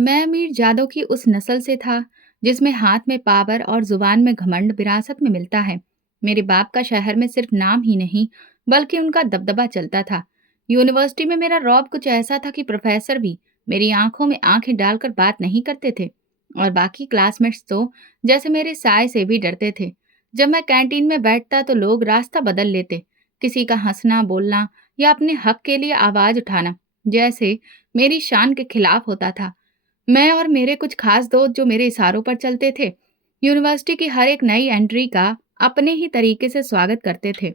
मैं मीर जादव की उस नस्ल से था जिसमें हाथ में पावर और जुबान में घमंड विरासत में मिलता है। मेरे बाप का शहर में सिर्फ नाम ही नहीं बल्कि उनका दबदबा चलता था। यूनिवर्सिटी में मेरा रौब कुछ ऐसा था कि प्रोफेसर भी मेरी आंखों में आंखें डालकर बात नहीं करते थे, और बाकी क्लासमेट्स तो जैसे मेरे साय से भी डरते थे। जब मैं कैंटीन में बैठता तो लोग रास्ता बदल लेते, किसी का हंसना बोलना या अपने हक के लिए आवाज उठाना जैसे मेरी शान के खिलाफ होता था। मैं और मेरे कुछ खास दोस्त जो मेरे इशारों पर चलते थे, यूनिवर्सिटी की हर एक नई एंट्री का अपने ही तरीके से स्वागत करते थे।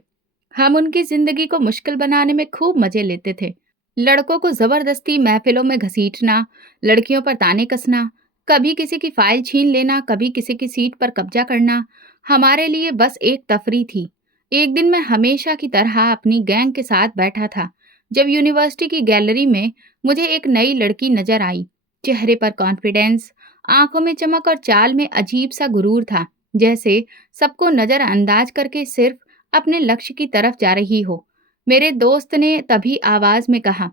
हम उनकी जिंदगी को मुश्किल बनाने में खूब मजे लेते थे। लड़कों को जबरदस्ती महफिलों में घसीटना, लड़कियों पर ताने कसना, कभी किसी की फाइल छीन लेना, कभी किसी की सीट पर कब्जा करना हमारे लिए बस एक तफरी थी। एक दिन मैं हमेशा की तरह अपनी गैंग के साथ बैठा था जब यूनिवर्सिटी की गैलरी में मुझे एक नई लड़की नजर आई। चेहरे पर कॉन्फिडेंस, आंखों में चमक और चाल में अजीब सा गुरूर था, जैसे सबको नजरअंदाज करके सिर्फ अपने लक्ष्य की तरफ जा रही हो। मेरे दोस्त ने तभी आवाज में कहा,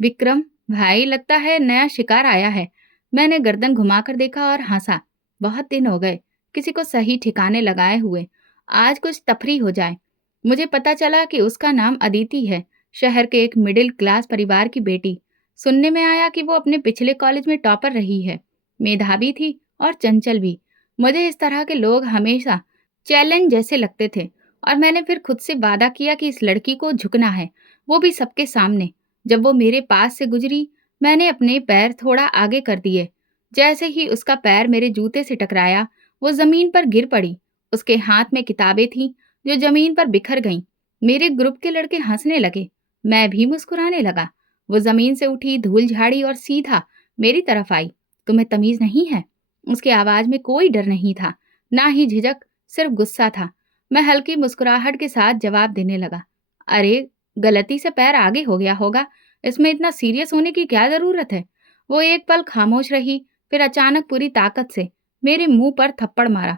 विक्रम भाई, लगता है नया शिकार आया है। मैंने गर्दन घुमाकर देखा और हंसा। बहुत दिन हो गए किसी को सही ठिकाने लगाए हुए। आज कुछ तफरी हो जाए। मुझे पता चला कि उसका नाम अदिति है, शहर के एक मिडिल क्लास परिवार की बेटी। सुनने में आया कि वो अपने पिछले कॉलेज में टॉपर रही है, मेधावी थी और चंचल भी। मुझे इस तरह के लोग हमेशा चैलेंज जैसे लगते थे, और मैंने फिर खुद से वादा किया कि इस लड़की को झुकना है, वो भी सबके सामने। जब वो मेरे पास से गुजरी, मैंने अपने पैर थोड़ा आगे कर दिए। जैसे ही उसका पैर मेरे जूते से टकराया, वो जमीन पर गिर पड़ी। उसके हाथ में किताबें थीं जो जमीन पर बिखर गईं। मेरे ग्रुप के लड़के हंसने लगे, मैं भी मुस्कुराने लगा। वो जमीन से उठी, धूल झाड़ी और सीधा मेरी तरफ आई। तुम्हें तमीज नहीं है? उसकी आवाज में कोई डर नहीं था, ना ही झिझक, सिर्फ गुस्सा था। मैं हल्की मुस्कुराहट के साथ जवाब देने लगा, अरे गलती से पैर आगे हो गया होगा, इसमें इतना सीरियस होने की क्या जरूरत है। वो एक पल खामोश रही, फिर अचानक पूरी ताकत से मेरे मुंह पर थप्पड़ मारा।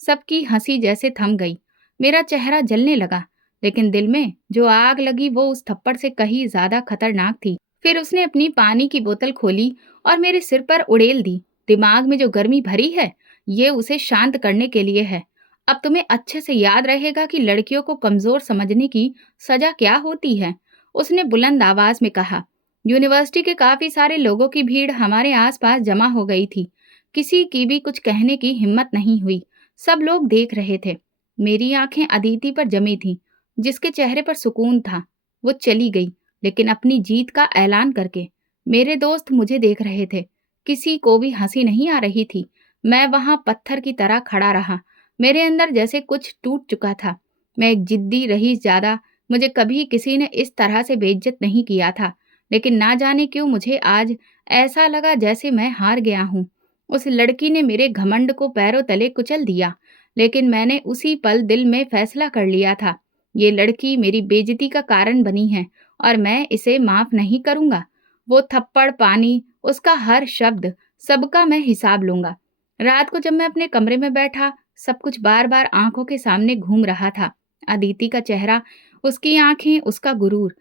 सबकी हंसी जैसे थम गई। मेरा चेहरा जलने लगा, लेकिन दिल में जो आग लगी वो उस थप्पड़ से कहीं ज्यादा खतरनाक थी। फिर उसने अपनी पानी की बोतल खोली और मेरे सिर पर उड़ेल दी। दिमाग में जो गर्मी भरी है, ये उसे शांत करने के लिए है। अब तुम्हें अच्छे से याद रहेगा कि लड़कियों को कमजोर समझने की सजा क्या होती है, उसने बुलंद आवाज में कहा। यूनिवर्सिटी के काफी सारे लोगों की भीड़ हमारे आसपास जमा हो गई थी। किसी की भी कुछ कहने की हिम्मत नहीं हुई। सब लोग देख रहे थे। मेरी आंखें अदिति पर जमी थीं, जिसके चेहरे पर सुकून था। वो चली गई, लेकिन अपनी जीत का ऐलान करके। मेरे दोस्त मुझे देख रहे थे, किसी को भी हंसी नहीं आ रही थी। मैं वहां पत्थर की तरह खड़ा रहा। मेरे अंदर जैसे कुछ टूट चुका था। मैं एक जिद्दी रही ज्यादा। मुझे कभी किसी ने इस तरह से बेइज्जत नहीं किया था, लेकिन ना जाने क्यों मुझे आज ऐसा लगा जैसे मैं हार गया हूँ। उस लड़की ने मेरे घमंड को पैरों तले कुचल दिया, लेकिन मैंने उसी पल दिल में फैसला कर लिया था, ये लड़की मेरी बेइज्जती का कारण बनी है और मैं इसे माफ नहीं करूंगा। वो थप्पड़, पानी, उसका हर शब्द, सबका मैं हिसाब लूंगा। रात को जब मैं अपने कमरे में बैठा, सब कुछ बार बार आंखों के सामने घूम रहा था। अदिति का चेहरा, उसकी आंखें, उसका गुरूर।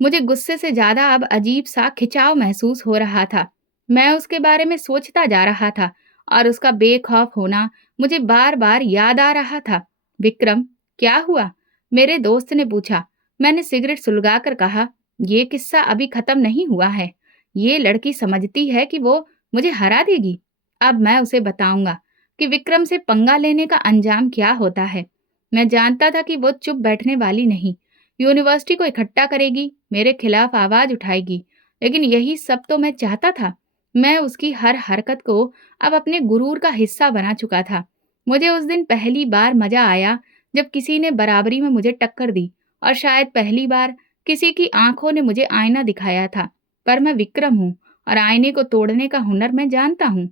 मुझे गुस्से से ज्यादा अब अजीब सा खिंचाव महसूस हो रहा था। मैं उसके बारे में सोचता जा रहा था और उसका बेखौफ होना मुझे बार बार याद आ रहा था। विक्रम, क्या हुआ? मेरे दोस्त ने पूछा। मैंने सिगरेट सुलगाकर कहा, ये किस्सा अभी खत्म नहीं हुआ है। ये लड़की समझती है कि वो मुझे हरा देगी। अब मैं उसे बताऊंगा कि विक्रम से पंगा लेने का अंजाम क्या होता है। मैं जानता था कि वो चुप बैठने वाली नहीं, यूनिवर्सिटी को इकट्ठा करेगी, मेरे खिलाफ आवाज उठाएगी। लेकिन यही सब तो मैं चाहता था। मैं उसकी हर हरकत को अब अपने गुरूर का हिस्सा बना चुका था। मुझे उस दिन पहली बार मजा आया जब किसी ने बराबरी में मुझे टक्कर दी, और शायद पहली बार किसी की आंखों ने मुझे आईना दिखाया था। पर मैं विक्रम हूँ और आईने को तोड़ने का हुनर मैं जानता हूँ।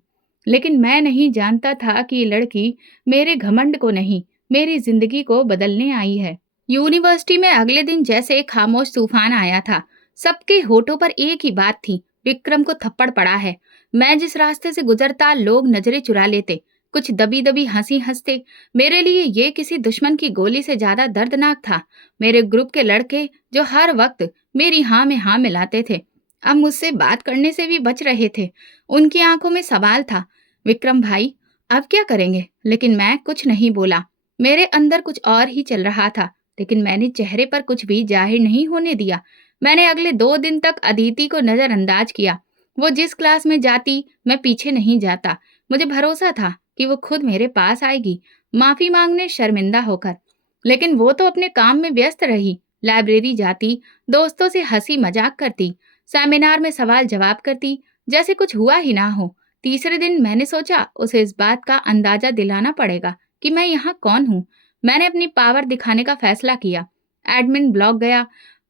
लेकिन मैं नहीं जानता था कि ये लड़की मेरे घमंड को नहीं, मेरी जिंदगी को बदलने आई है। यूनिवर्सिटी में अगले दिन जैसे एक खामोश तूफान आया था। सबके होठों पर एक ही बात थी, विक्रम को थप्पड़ पड़ा है। मैं जिस रास्ते से गुजरता, लोग नजरें चुरा लेते, कुछ दबी दबी हंसी हंसते। मेरे लिए ये किसी दुश्मन की गोली से ज्यादा दर्दनाक था। मेरे ग्रुप के लड़के जो हर वक्त मेरी हाँ में हाँ मिलाते थे, अब मुझसे बात करने से भी बच रहे थे। उनकी आंखों में सवाल था। विक्रम भाई, अब क्या करेंगे? लेकिन मैं कुछ नहीं बोला। मेरे अंदर कुछ और ही चल रहा था, लेकिन मैंने चेहरे पर कुछ भी जाहिर नहीं होने दिया। मैंने अगले 2 दिन तक अदिति को नजरअंदाज किया। वो जिस क्लास में जाती, मैं पीछे नहीं जाता। मुझे भरोसा था कि वो खुद मेरे पास आएगी, माफी मांगने शर्मिंदा होकर। लेकिन वो तो अपने काम में व्यस्त रही। लाइब्रेरी जाती, दोस्तों से हंसी मजाक करती, सेमिनार में सवाल जवाब करती, जैसे कुछ हुआ ही ना हो। तीसरे दिन मैंने सोचा उसे इस बात का अंदाजा दिलाना पड़ेगा कि मैं यहाँ कौन हूँ। मैंने अपनी पावर दिखाने का फैसला किया। एडमिन ब्लॉक गया,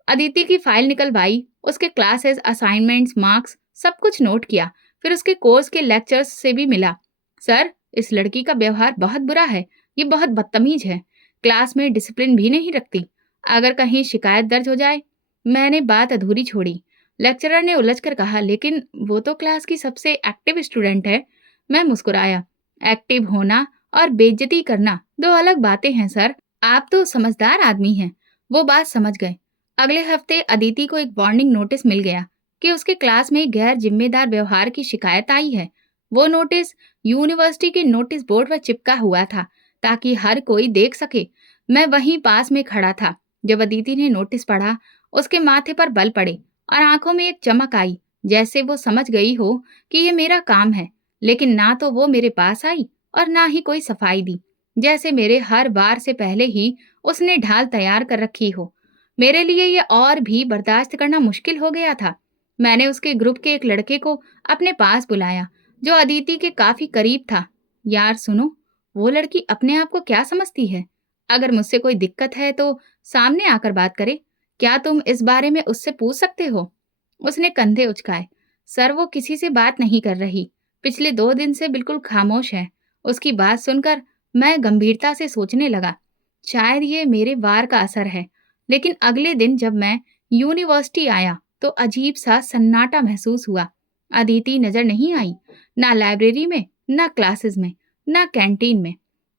अदिति की फाइल निकलवाई, उसके क्लासेस, असाइनमेंट्स, मार्क्स सब कुछ नोट किया। फिर उसके कोर्स के लेक्चर्स से भी मिला। सर, इस लड़की का व्यवहार बहुत बुरा है। ये बहुत बदतमीज है। क्लास में डिसिप्लिन भी नहीं रखती। अगर कहीं शिकायत दर्ज हो जाए। मैंने बात अधूरी छोड़ी। लेक्चरर ने उलझकर कहा, लेकिन वो तो क्लास की सबसे एक्टिव स्टूडेंट है। मैं मुस्कुराया। एक्टिव होना और बेइज्जती करना दो अलग बातें हैं सर। आप तो समझदार आदमी हैं। वो बात समझ गए। अगले हफ्ते अदिति को एक वार्निंग नोटिस मिल गया कि उसके क्लास में गैर जिम्मेदार व्यवहार की शिकायत आई है। वो नोटिस यूनिवर्सिटी के नोटिस बोर्ड पर चिपका हुआ था, ताकि हर कोई देख सके। मैं वहीं पास में खड़ा था। जब अदिति ने नोटिस पढ़ा, उसके माथे पर बल पड़े और आंखों में एक चमक आई, जैसे वो समझ गई हो कि ये मेरा काम है। लेकिन ना तो वो मेरे पास आई और ना ही कोई सफाई दी। जैसे मेरे हर बार से पहले ही उसने ढाल तैयार कर रखी हो। मेरे लिए ये और भी बर्दाश्त करना मुश्किल हो गया था। मैंने उसके ग्रुप के एक लड़के को अपने पास बुलाया, जो अदिति के काफी करीब था। यार सुनो, वो लड़की अपने आप को क्या समझती है? अगर मुझसे कोई दिक्कत है तो सामने आकर बात करे। क्या तुम इस बारे में उससे पूछ सकते हो? उसने कंधे उचकाए। सर, वो किसी से बात नहीं कर रही। पिछले 2 दिन से बिल्कुल खामोश है। उसकी बात सुनकर मैं गंभीरता से सोचने लगा। शायद ये मेरे वार का असर है। लेकिन अगले दिन जब मैं यूनिवर्सिटी आया तो अजीब सा सन्नाटा महसूस हुआ। अदिति नजर नहीं आई, ना लाइब्रेरी में, ना क्लासेस में, ना कैंटीन में।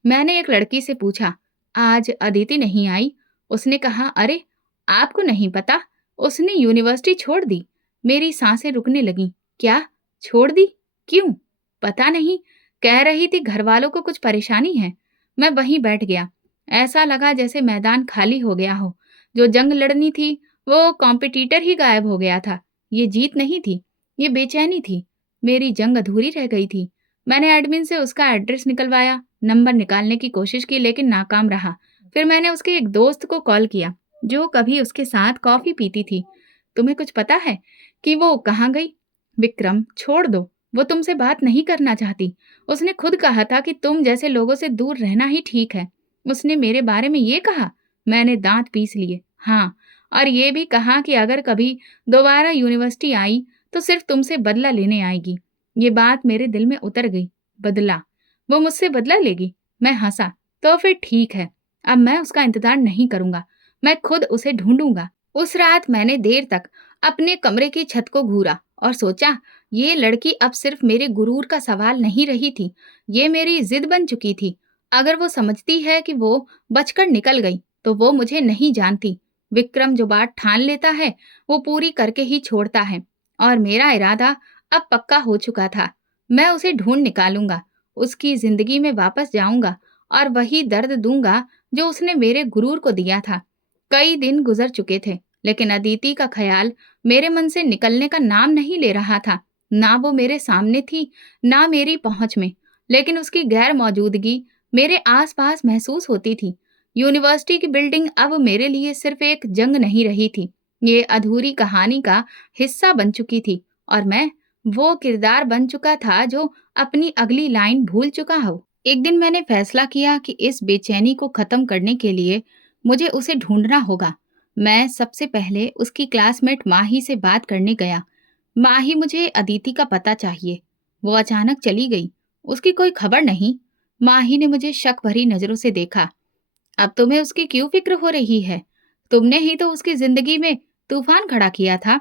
मैंने एक लड़की से पूछा, आज अदिति नहीं आई? उसने कहा, अरे आपको नहीं पता, उसने यूनिवर्सिटी छोड़ दी। मेरी सांसें रुकने लगीं। क्या? छोड़ दी? क्यों? पता नहीं। कह रही थी घर वालों को कुछ परेशानी है। मैं वहीं बैठ गया। ऐसा लगा जैसे मैदान खाली हो गया हो। जो जंग लड़नी थी, वो कॉम्पिटिटर ही गायब हो गया था। ये जीत नहीं थी, ये बेचैनी थी। मेरी जंग अधूरी रह गई थी। मैंने एडमिन से उसका एड्रेस निकलवाया, नंबर निकालने की कोशिश की, लेकिन नाकाम रहा। फिर मैंने उसके एक दोस्त को कॉल किया, जो कभी उसके साथ कॉफी पीती थी। तुम्हें कुछ पता है कि वो कहाँ गई? विक्रम, छोड़ दो। वो तुमसे बात नहीं करना चाहती। उसने खुद कहा था कि तुम जैसे लोगों से दूर रहना ही ठीक है। उसने मेरे बारे में ये कहा? मैंने दांत पीस लिए। हाँ, और ये भी कहा कि अगर कभी दोबारा यूनिवर्सिटी आई तो सिर्फ तुमसे बदला लेने आएगी। ये बात मेरे दिल में उतर गई। बदला? वो मुझसे बदला लेगी? मैं हंसा। तो फिर ठीक है, अब मैं उसका इंतजार नहीं करूंगा। मैं खुद उसे ढूंढूंगा। उस रात मैंने देर तक अपने कमरे की छत को घूरा और सोचा, ये लड़की अब सिर्फ मेरे गुरूर का सवाल नहीं रही थी, ये मेरी जिद बन चुकी थी। अगर वो समझती है कि वो बचकर निकल गई, तो वो मुझे नहीं जानती। विक्रम जो बात ठान लेता है, वो पूरी करके ही छोड़ता है। और मेरा इरादा अब पक्का हो चुका था। मैं उसे ढूंढ निकालूंगा, उसकी जिंदगी में वापस जाऊंगा और वही दर्द दूंगा जो उसने मेरे गुरूर को दिया था। कई दिन गुजर चुके थे, लेकिन अदिति का ख्याल मेरे मन से निकलने का नाम नहीं ले रहा था। ना वो मेरे सामने थी, ना मेरी पहुंच में, लेकिन उसकी गैर मौजूदगी मेरे आसपास महसूस होती थी। यूनिवर्सिटी की बिल्डिंग अब मेरे लिए सिर्फ एक जंग नहीं रही थी, ये अधूरी कहानी का हिस्सा बन चुकी थी। और मैं वो किरदार बन चुका था जो अपनी अगली लाइन भूल चुका हो। एक दिन मैंने फैसला किया कि इस बेचैनी को खत्म करने के लिए मुझे उसे ढूंढना होगा। मैं सबसे पहले उसकी क्लासमेट माही से बात करने गया। माही, मुझे अदिति का पता चाहिए। वो अचानक चली गई, उसकी कोई खबर नहीं। माही ने मुझे शक भरी नजरों से देखा। अब तुम्हें उसकी क्यों फिक्र हो रही है? तुमने ही तो उसकी जिंदगी में तूफान खड़ा किया था।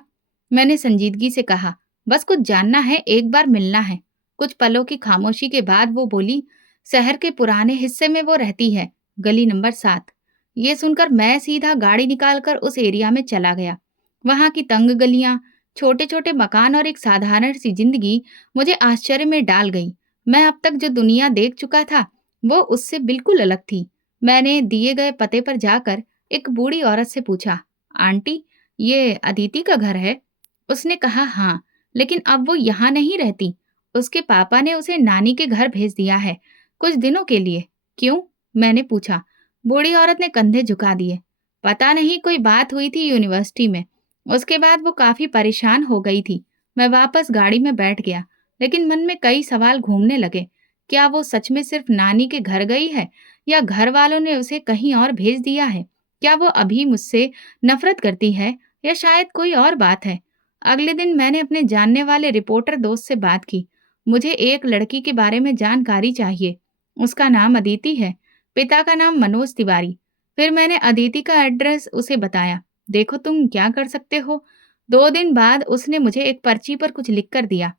मैंने संजीदगी से कहा, बस कुछ जानना है, एक बार मिलना है। कुछ पलों की खामोशी के बाद वो बोली, शहर के पुराने हिस्से में वो रहती है, गली नंबर 7। ये सुनकर मैं सीधा गाड़ी निकालकर उस एरिया में चला गया। वहां की तंग गलियां, छोटे छोटे मकान और एक साधारण सी जिंदगी मुझे आश्चर्य में डाल गई। मैं अब तक जो दुनिया देख चुका था वो उससे बिल्कुल अलग थी। मैंने दिए गए पते पर जाकर एक बूढ़ी औरत से पूछा, आंटी, ये अदिति का घर है? उसने कहा हाँ, लेकिन अब वो यहाँ नहीं रहती। उसके पापा ने उसे नानी के घर भेज दिया है, कुछ दिनों के लिए। क्यों? मैंने पूछा। बूढ़ी औरत ने कंधे झुका दिए। पता नहीं, कोई बात हुई थी यूनिवर्सिटी में। उसके बाद वो काफी परेशान हो गई थी। मैं वापस गाड़ी में बैठ गया, लेकिन मन में कई सवाल घूमने लगे। क्या वो सच में सिर्फ नानी के घर गई है, या घर वालों ने उसे कहीं और भेज दिया है? क्या वो अभी मुझसे नफरत करती है, या शायद कोई और बात है? अगले दिन मैंने अपने जानने वाले रिपोर्टर दोस्त से बात की। मुझे एक लड़की के बारे में जानकारी चाहिए। उसका नाम अदिति है, पिता का नाम मनोज तिवारी। फिर मैंने अदिति का एड्रेस उसे बताया। देखो तुम क्या कर सकते हो। 2 दिन बाद उसने मुझे एक पर्ची पर कुछ लिख कर दिया।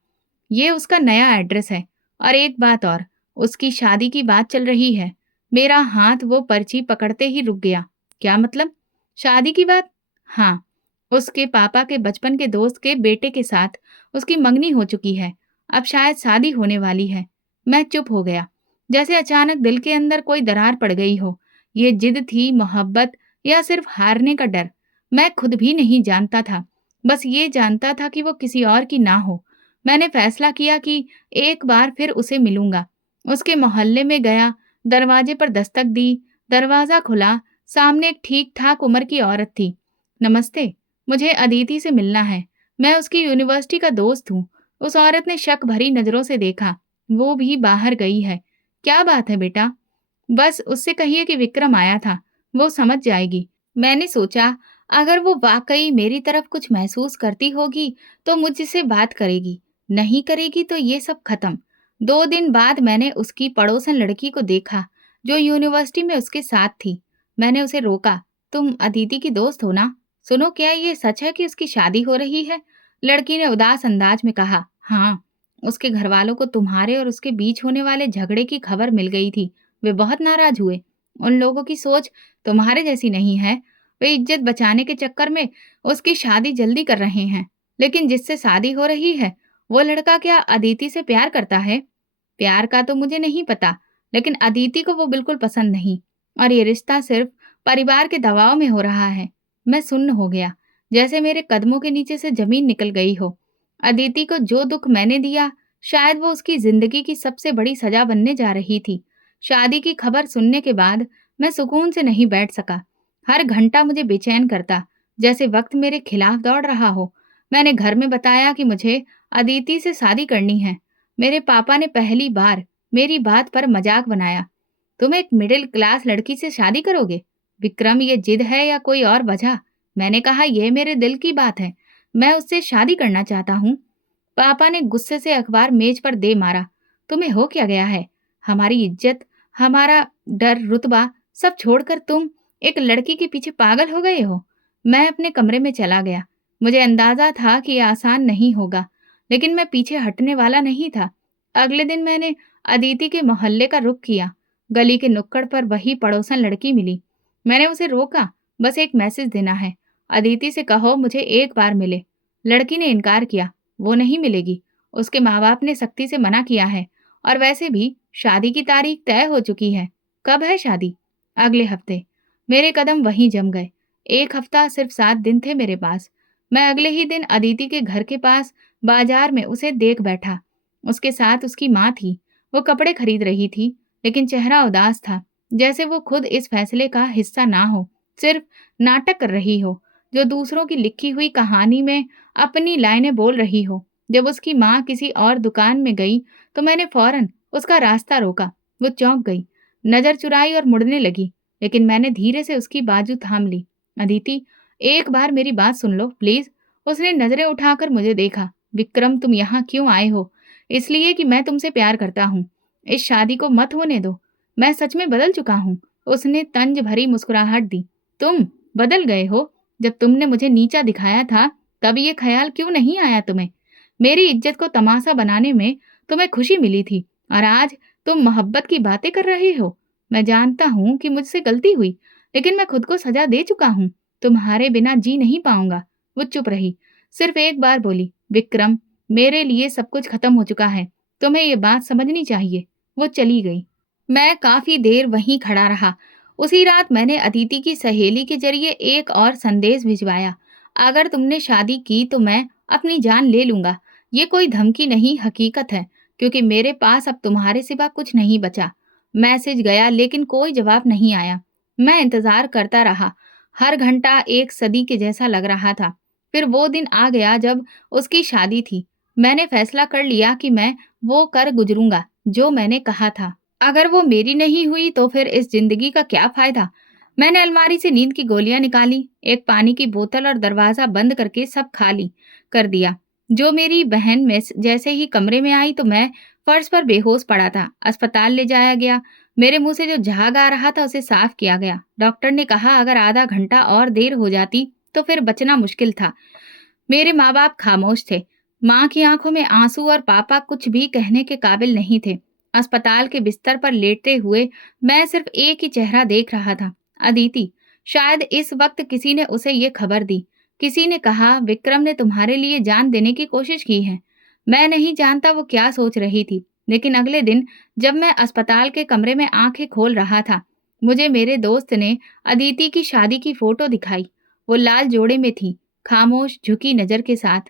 ये उसका नया एड्रेस है। और एक बात और, उसकी शादी की बात चल रही है। मेरा हाथ वो पर्ची पकड़ते ही रुक गया। क्या मतलब? शादी की बात? हाँ, उसके पापा के बचपन के दोस्त के बेटे के साथ उसकी मंगनी हो चुकी है। अब शायद शादी होने वाली है। मैं चुप हो गया, जैसे अचानक दिल के अंदर कोई दरार पड़ गई हो। ये जिद थी, मोहब्बत, या सिर्फ हारने का डर? मैं खुद भी नहीं जानता था। बस ये जानता था कि वो किसी और की ना हो। मैंने फैसला किया कि एक बार फिर उसे मिलूंगा। उसके मोहल्ले में गया, दरवाजे पर दस्तक दी। दरवाजा खुला। सामने एक ठीक ठाक उम्र की औरत थी। नमस्ते, मुझे अदिति से मिलना है। मैं उसकी यूनिवर्सिटी का दोस्त हूँ। उस औरत ने शक भरी नजरों से देखा। वो भी बाहर गई है। क्या बात है बेटा? बस उससे कहिए कि विक्रम आया था, वो समझ जाएगी। मैंने सोचा, अगर वो वाकई मेरी तरफ कुछ महसूस करती होगी तो मुझसे बात करेगी। नहीं करेगी तो ये सब खत्म। 2 दिन बाद मैंने उसकी पड़ोसन लड़की को देखा, जो यूनिवर्सिटी में उसके साथ थी। मैंने उसे रोका। तुम अदिति की दोस्त हो ना? सुनो, क्या ये सच है कि उसकी शादी हो रही है? लड़की ने उदास अंदाज में कहा, हाँ। उसके घर वालों को तुम्हारे और उसके बीच होने वाले झगड़े की खबर मिल गई थी। वे बहुत नाराज हुए। उन लोगों की सोच तुम्हारे जैसी नहीं है। वे इज्जत बचाने के चक्कर में उसकी शादी जल्दी कर रहे हैं। लेकिन जिससे शादी हो रही है, वो लड़का क्या अदिति से प्यार करता है? प्यार का तो मुझे नहीं पता, लेकिन अदिति को वो बिल्कुल पसंद नहीं। और ये रिश्ता सिर्फ परिवार के दबाव में हो रहा है। मैं सुन्न हो गया, जैसे मेरे कदमों के नीचे से जमीन निकल गई हो। अदिति को जो दुख मैंने दिया, शायद वो उसकी जिंदगी की सबसे बड़ी सजा बनने जा रही थी। शादी की खबर सुनने के बाद मैं सुकून से नहीं बैठ सका। हर घंटा मुझे बेचैन करता, जैसे वक्त मेरे खिलाफ दौड़ रहा हो। मैंने घर में बताया कि मुझे अदिति से शादी करनी है। मेरे पापा ने पहली बार मेरी बात पर मजाक बनाया। तुम एक मिडिल क्लास लड़की से शादी करोगे? विक्रम, ये जिद है या कोई और वजह? मैंने कहा, यह मेरे दिल की बात है। मैं उससे शादी करना चाहता हूँ। पापा ने गुस्से से अखबार मेज पर दे मारा। तुम्हें हो क्या गया है? हमारी इज्जत, हमारा डर, रुतबा, सब छोड़कर तुम एक लड़की के पीछे पागल हो गए हो? मैं अपने कमरे में चला गया। मुझे अंदाजा था कि यह आसान नहीं होगा, लेकिन मैं पीछे हटने वाला नहीं था। अगले दिन मैंने अदिति के मोहल्ले का रुख किया। गली के नुक्कड़ पर वही पड़ोसन लड़की मिली। मैंने उसे रोका। बस एक मैसेज देना है। अदिति से कहो मुझे एक बार मिले। लड़की ने इनकार किया। वो नहीं मिलेगी। उसके माँ बाप ने सख्ती से मना किया है। और वैसे भी शादी की तारीख तय हो चुकी है। कब है शादी? अगले हफ्ते। मेरे कदम वहीं जम गए। एक हफ्ता सिर्फ 7 दिन थे मेरे पास। मैं अगले ही दिन अदिति के घर के पास बाजार में उसे देख बैठा। उसके साथ उसकी माँ थी। वो कपड़े खरीद रही थी, लेकिन चेहरा उदास था, जैसे वो खुद इस फैसले का हिस्सा ना हो, सिर्फ नाटक कर रही हो, जो दूसरों की लिखी हुई कहानी में अपनी लाइनें बोल रही हो। जब उसकी माँ किसी और दुकान में गई तो मैंने फौरन उसका रास्ता रोका। वो चौंक गई, नजर चुराई और मुड़ने लगी, लेकिन मैंने धीरे से उसकी बाजू थाम ली। अदिति, एक बार मेरी बात सुन लो प्लीज। उसने नजरें उठाकर मुझे देखा। विक्रम, तुम यहाँ क्यों आए हो? इसलिए कि मैं तुमसे प्यार करता हूँ। इस शादी को मत होने दो। मैं सच में बदल चुका हूँ। उसने तंज भरी मुस्कुराहट दी। तुम बदल गए हो? जब तुमने मुझे नीचा दिखाया था, तब ये ख्याल क्यों नहीं आया तुम्हें? मेरी इज्जत को तमाशा बनाने में तुम्हें खुशी मिली थी, और आज तुम मोहब्बत की बातें कर रहे हो। मैं जानता हूँ कि मुझसे गलती हुई, लेकिन मैं खुद को सजा दे चुका हूँ। तुम्हारे बिना जी नहीं पाऊंगा। वो चुप रही। सिर्फ एक बार बोली, विक्रम, मेरे लिए सब कुछ खत्म हो चुका है, तुम्हें ये बात समझनी चाहिए। वो चली गई। मैं काफी देर वहीं खड़ा रहा। उसी रात मैंने अदिति की सहेली के जरिए एक और संदेश भिजवाया। अगर तुमने शादी की तो मैं अपनी जान ले लूंगा। ये कोई धमकी नहीं, हकीकत है, क्योंकि मेरे पास अब तुम्हारे सिवा कुछ नहीं बचा। मैसेज गया लेकिन कोई जवाब नहीं आया। मैं इंतजार करता रहा। हर घंटा एक सदी के जैसा लग रहा था। फिर वो दिन आ गया जब उसकी शादी थी। मैंने फैसला कर लिया कि मैं वो कर गुजरूंगा जो मैंने कहा था। अगर वो मेरी नहीं हुई तो फिर इस जिंदगी का क्या फायदा। मैंने अलमारी से नींद की गोलियां निकाली, एक पानी की बोतल और दरवाजा बंद करके सब खाली कर दिया। जो मेरी बहन में जैसे ही कमरे में आई तो मैं फर्श पर बेहोश पड़ा था। अस्पताल ले जाया गया। मेरे मुंह से जो झाग आ रहा था उसे साफ किया गया। डॉक्टर ने कहा अगर आधा घंटा और देर हो जाती तो फिर बचना मुश्किल था। मेरे माँ बाप खामोश थे। माँ की आंखों में आंसू और पापा कुछ भी कहने के काबिल नहीं थे। अस्पताल के बिस्तर पर लेटे हुए मैं सिर्फ एक ही चेहरा देख रहा था, अदिति। शायद इस वक्त किसी ने उसे ये खबर दी। किसी ने कहा विक्रम ने तुम्हारे लिए जान देने की कोशिश की है। मैं नहीं जानता वो क्या सोच रही थी, लेकिन अगले दिन जब मैं अस्पताल के कमरे में आंखें खोल रहा था, मुझे मेरे दोस्त ने अदिति की शादी की फोटो दिखाई। वो लाल जोड़े में थी, खामोश झुकी नजर के साथ।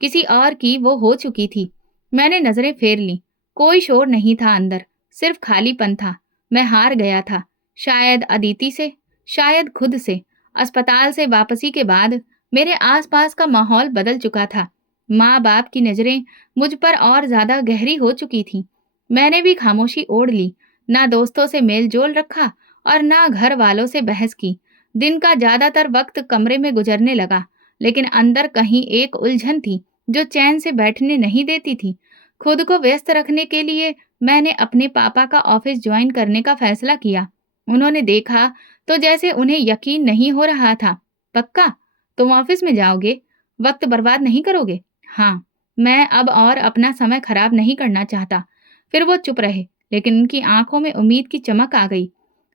किसी और की वो हो चुकी थी। मैंने नजरें फेर ली। कोई शोर नहीं था अंदर, सिर्फ खालीपन था। मैं हार गया था, शायद अदिति से, शायद खुद से। अस्पताल से वापसी के बाद मेरे आसपास का माहौल बदल चुका था। माँ बाप की नजरें मुझ पर और ज्यादा गहरी हो चुकी थी। मैंने भी खामोशी ओढ़ ली, ना दोस्तों से मेल जोल रखा और ना घर वालों से बहस की। दिन का ज्यादातर वक्त कमरे में गुजरने लगा, लेकिन अंदर कहीं एक उलझन थी जो चैन से बैठने नहीं देती थी। खुद को व्यस्त रखने के लिए मैंने अपने पापा का ऑफिस ज्वाइन करने का फैसला किया। उन्होंने देखा तो जैसे उन्हें यकीन नहीं हो रहा था। पक्का? तुम ऑफिस में जाओगे? वक्त बर्बाद नहीं करोगे? हाँ। मैं अब और अपना समय खराब नहीं करना चाहता। फिर वो चुप रहे, लेकिन उनकी आंखों में उम्मीद की चमक आ गई।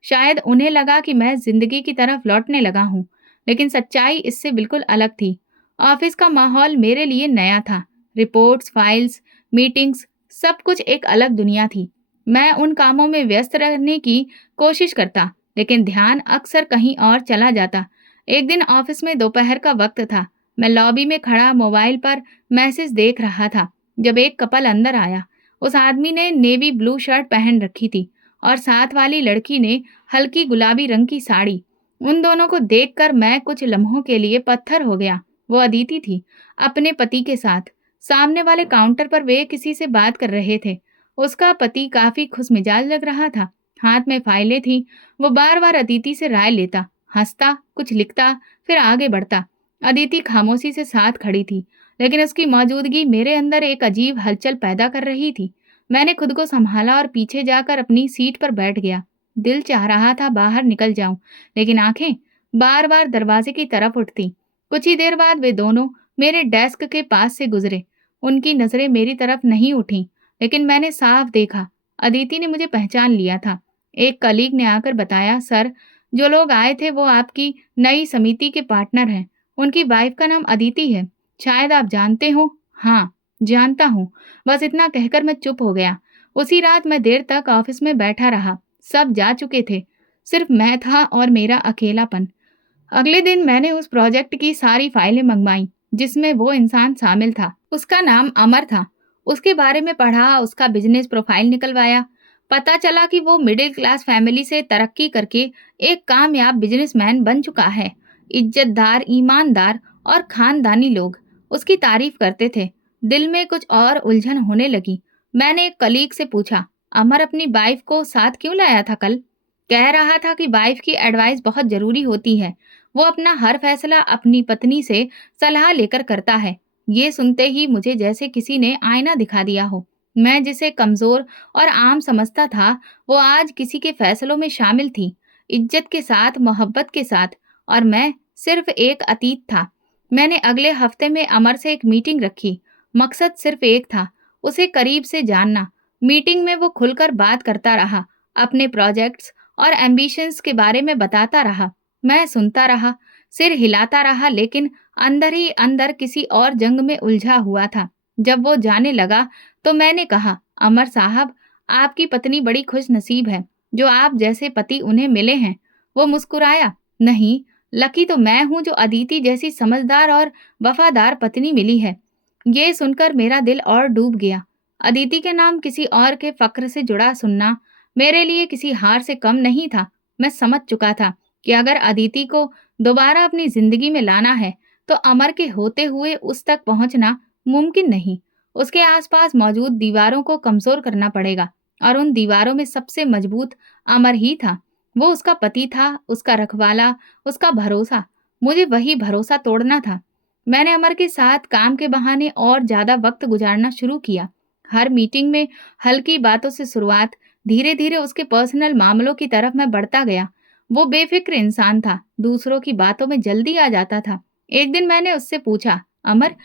शायद उन्हें लगा कि मैं जिंदगी की तरफ लौटने लगा हूँ, लेकिन सच्चाई इससे बिल्कुल अलग थी। ऑफिस का माहौल मेरे लिए नया था। रिपोर्ट्स, फाइल्स, मीटिंग्स, सब कुछ एक अलग दुनिया थी। मैं उन कामों में व्यस्त रहने की कोशिश करता, लेकिन ध्यान अक्सर कहीं और चला जाता। एक दिन ऑफिस में दोपहर का वक्त था। मैं लॉबी में खड़ा मोबाइल पर मैसेज देख रहा था जब एक कपल अंदर आया। उस आदमी ने नेवी ब्लू शर्ट पहन रखी थी और साथ वाली लड़की ने हल्की गुलाबी रंग की साड़ी। उन दोनों को देखकर मैं कुछ लम्हों के लिए पत्थर हो गया। वो अदिति थी, अपने पति के साथ। सामने वाले काउंटर पर वे किसी से बात कर रहे थे। उसका पति काफी खुशमिजाज लग रहा था। हाथ में फाइलें थी। वो बार बार अदिति से राय लेता, हंसता, कुछ लिखता, फिर आगे बढ़ता। अदिति खामोशी से साथ खड़ी थी, लेकिन उसकी मौजूदगी मेरे अंदर एक अजीब हलचल पैदा कर रही थी। मैंने खुद को संभाला और पीछे जाकर अपनी सीट पर बैठ गया। दिल चाह रहा था बाहर निकल जाऊं, लेकिन आंखें बार बार दरवाजे की तरफ उठती। कुछ ही देर बाद वे दोनों मेरे डेस्क के पास से गुजरे। उनकी नजरें मेरी तरफ नहीं उठी, लेकिन मैंने साफ देखा, अदिति ने मुझे पहचान लिया था। एक कलीग ने आकर बताया, सर, जो लोग आए थे वो आपकी नई समिति के पार्टनर हैं। उनकी वाइफ का नाम अदिति है। शायद आप जानते हो। हाँ, जानता हूँ। बस इतना कहकर मैं चुप हो गया। उसी रात मैं देर तक ऑफिस में बैठा रहा। सब जा चुके थे, सिर्फ मैं था और मेरा अकेलापन। अगले दिन मैंने उस प्रोजेक्ट की सारी फाइलें मंगवाई जिसमें वो इंसान शामिल था। उसका नाम अमर था। उसके बारे में पढ़ा, उसका बिजनेस प्रोफाइल निकलवाया। पता चला कि वो मिडिल क्लास फैमिली से तरक्की करके एक कामयाब बिजनेसमैन बन चुका है। इज्जतदार, ईमानदार और खानदानी लोग उसकी तारीफ करते थे। दिल में कुछ और उलझन होने लगी। मैंने एक कलीग से पूछा, अमर अपनी वाइफ को साथ क्यों लाया था कल? कह रहा था कि वाइफ की एडवाइस बहुत जरूरी होती है। वो अपना हर फैसला अपनी पत्नी से सलाह लेकर करता है। ये सुनते ही मुझे जैसे किसी ने आईना दिखा दिया हो। मैं जिसे कमजोर और आम समझता था, वो आज किसी के फैसलों में शामिल थी, इज्जत के साथ, मोहब्बत के साथ, और मैं सिर्फ एक अतीत था। मैंने अगले हफ्ते में अमर से एक मीटिंग रखी। मकसद सिर्फ एक था, उसे करीब से जानना। मीटिंग में वो खुलकर बात करता रहा, अपने प्रोजेक्ट्स और एम्बिशंस के बारे में बताता रहा। मैं सुनता रहा, सिर हिलाता रहा, लेकिन अंदर ही अंदर किसी और जंग में उलझा हुआ था। जब वो जाने लगा तो मैंने कहा, अमर साहब, आपकी पत्नी बड़ी खुश नसीब है जो आप जैसे पति उन्हें मिले हैं। वो मुस्कुराया। नहीं, लकी तो मैं हूं जो अदिति जैसी समझदार और वफादार पत्नी मिली है। ये सुनकर मेरा दिल और डूब गया। अदिति के नाम किसी और के फक्र से जुड़ा सुनना मेरे लिए किसी हार से कम नहीं था। मैं समझ चुका था कि अगर अदिति को दोबारा अपनी जिंदगी में लाना है तो अमर के होते हुए उस तक पहुंचना मुमकिन नहीं। उसके आसपास मौजूद दीवारों को कमजोर करना पड़ेगा, और उन दीवारों में सबसे मजबूत अमर ही था। वो उसका पति था, उसका रखवाला, उसका भरोसा। मुझे वही भरोसा तोड़ना था। मैंने अमर के साथ काम के बहाने और ज्यादा वक्त गुजारना शुरू किया। हर मीटिंग में हल्की बातों से शुरुआत, धीरे धीरे उसके पर्सनल मामलों की तरफ मैं बढ़ता गया। वो बेफिक्र इंसान था, दूसरों की बातों में जल्दी आ जाता था। एक दिन मैंने उससे पूछा, अमर,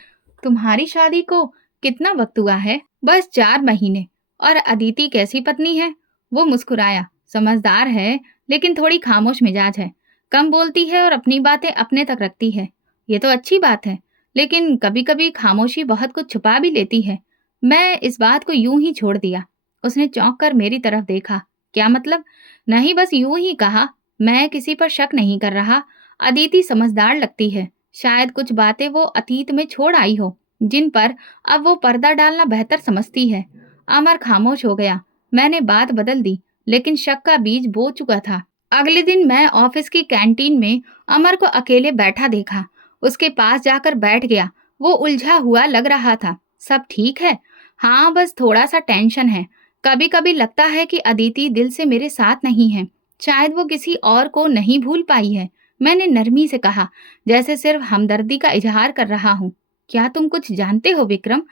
तुम्हारी शादी को कितना वक्त हुआ है? बस 4 महीने। और अदिति कैसी पत्नी है? वो मुस्कुराया। समझदार है, लेकिन थोड़ी खामोश मिजाज है। कम बोलती है और अपनी बातें अपने तक रखती है। ये तो अच्छी बात है, लेकिन कभी कभी खामोशी बहुत कुछ छुपा भी लेती है। मैं इस बात को यूं ही छोड़ दिया। उसने चौंक कर मेरी तरफ देखा। क्या मतलब? नहीं, बस यूं ही कहा। मैं किसी पर शक नहीं कर रहा। अदिति समझदार लगती है। शायद कुछ बातें वो अतीत में छोड़ आई हो, जिन पर अब वो पर्दा डालना बेहतर समझती है। अमर खामोश हो गया। मैंने बात बदल दी, लेकिन शक का बीज बो चुका था। अगले दिन मैं ऑफिस की कैंटीन में अमर को अकेले बैठा देखा। उसके पास जाकर बैठ गया। वो उलझा हुआ लग रहा था। सब ठीक है? हाँ, बस थोड़ा सा टेंशन है। कभी कभी लगता है कि अदिति दिल से मेरे साथ नहीं है। शायद वो किसी और को नहीं भूल पाई है। मैंने नरमी से कहा, जैसे सिर्फ हमदर्दी का इजहार कर रहा हूँ। क्या तुम कुछ जानते हो विक्रम?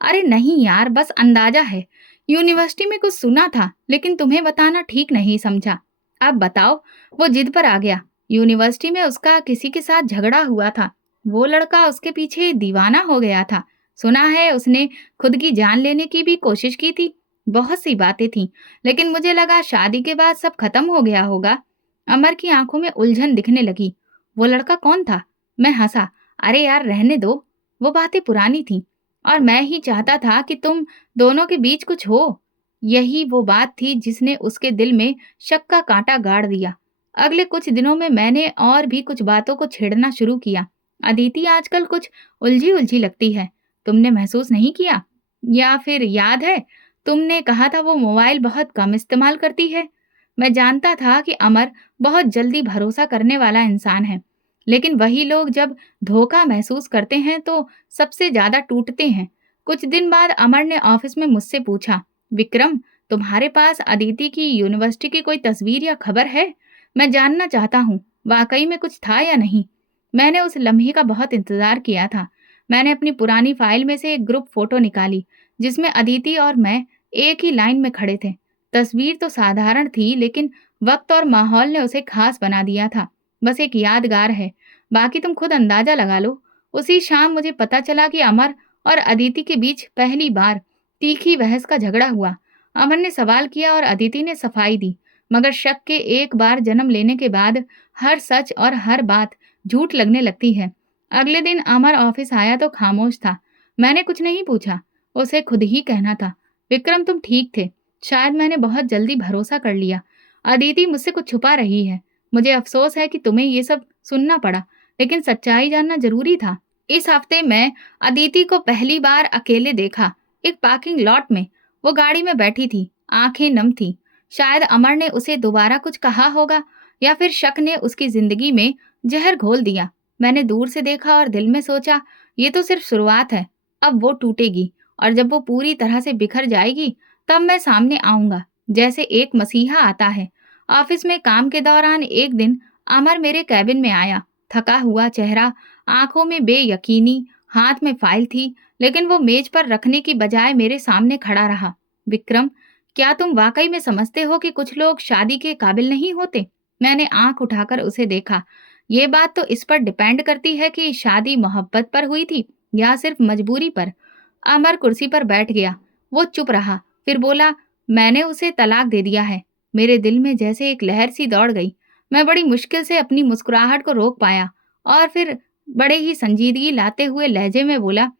अरे नहीं यार, बस अंदाजा है। यूनिवर्सिटी में कुछ सुना था, लेकिन तुम्हें बताना ठीक नहीं समझा। अब बताओ। वो जिद पर आ गया। यूनिवर्सिटी में उसका किसी के साथ झगड़ा हुआ था। वो लड़का उसके पीछे दीवाना हो गया था। सुना है उसने खुद की जान लेने की भी कोशिश की थी। बहुत सी बातें थीं, लेकिन मुझे लगा शादी के बाद सब खत्म हो गया होगा। अमर की आंखों में उलझन दिखने लगी। वो लड़का कौन था? मैं हंसा। अरे यार, रहने दो। वो बातें पुरानी थीं, और मैं ही चाहता था कि तुम दोनों के बीच कुछ हो। यही वो बात थी जिसने उसके दिल में शक का कांटा गाड़ दिया। अगले कुछ दिनों में मैंने और भी कुछ बातों को छेड़ना शुरू किया। अदिति आजकल कुछ उलझी उलझी लगती है। तुमने महसूस नहीं किया? या फिर याद है, तुमने कहा था वो मोबाइल बहुत कम इस्तेमाल करती है। मैं जानता था कि अमर बहुत जल्दी भरोसा करने वाला इंसान है, लेकिन वही लोग जब धोखा महसूस करते हैं तो सबसे ज्यादा टूटते हैं। कुछ दिन बाद अमर ने ऑफिस में मुझसे पूछा, विक्रम, तुम्हारे पास अदिति की यूनिवर्सिटी की कोई तस्वीर या खबर है? मैं जानना चाहता हूँ, वाकई में कुछ था या नहीं। मैंने उस लम्हे का बहुत इंतजार किया था। मैंने अपनी पुरानी फाइल में से एक ग्रुप फोटो निकाली, जिसमें अदिति और मैं एक ही लाइन में खड़े थे। तस्वीर तो साधारण थी, लेकिन वक्त और माहौल ने उसे खास बना दिया था। बस एक यादगार है, बाकी तुम खुद अंदाजा लगा लो। उसी शाम मुझे पता चला कि अमर और अदिति के बीच पहली बार तीखी बहस का झगड़ा हुआ। अमर ने सवाल किया और अदिति ने सफाई दी, मगर शक के एक बार जन्म लेने के बाद हर सच और हर बात झूठ लगने लगती है। अगले दिन अमर ऑफिस आया तो खामोश था। मैंने कुछ नहीं पूछा, उसे खुद ही कहना था, विक्रम, तुम ठीक थे। शायद मैंने बहुत जल्दी भरोसा कर लिया। अदिति मुझसे कुछ छुपा रही है। मुझे अफसोस है कि तुम्हें ये सब सुनना पड़ा, लेकिन सच्चाई जानना जरूरी था। इस हफ्ते मैं अदिति को पहली बार अकेले देखा, एक पार्किंग लॉट में। वो गाड़ी में बैठी थी, आंखें नम थी। शायद अमर ने उसे दोबारा कुछ कहा होगा, या फिर शक ने उसकी जिंदगी में जहर घोल दिया। मैंने दूर से देखा और दिल में सोचा, ये तो सिर्फ शुरुआत है। अब वो टूटेगी, और जब वो पूरी तरह से बिखर जाएगी तब मैं सामने आऊंगा, जैसे एक मसीहा आता है। ऑफिस में काम के दौरान एक दिन अमर मेरे कैबिन में आया। थका हुआ चेहरा, आंखों में बेयकीनी, हाथ में फाइल थी, लेकिन वो मेज पर रखने की बजाय मेरे सामने खड़ा रहा। विक्रम, क्या तुम वाकई में समझते हो कि कुछ लोग शादी के काबिल नहीं होते? मैंने आंख उठाकर उसे देखा। ये बात तो इस पर डिपेंड करती है कि शादी मोहब्बत पर हुई थी या सिर्फ मजबूरी पर। अमर कुर्सी पर बैठ गया। वो चुप रहा, फिर बोला, मैंने उसे तलाक दे दिया है। मेरे दिल में जैसे एक लहर सी दौड़ गई। मैं बड़ी मुश्किल से अपनी मुस्कुराहट को रोक पाया और फिर बड़े ही संजीदगी लाते हुए लहजे में बोला,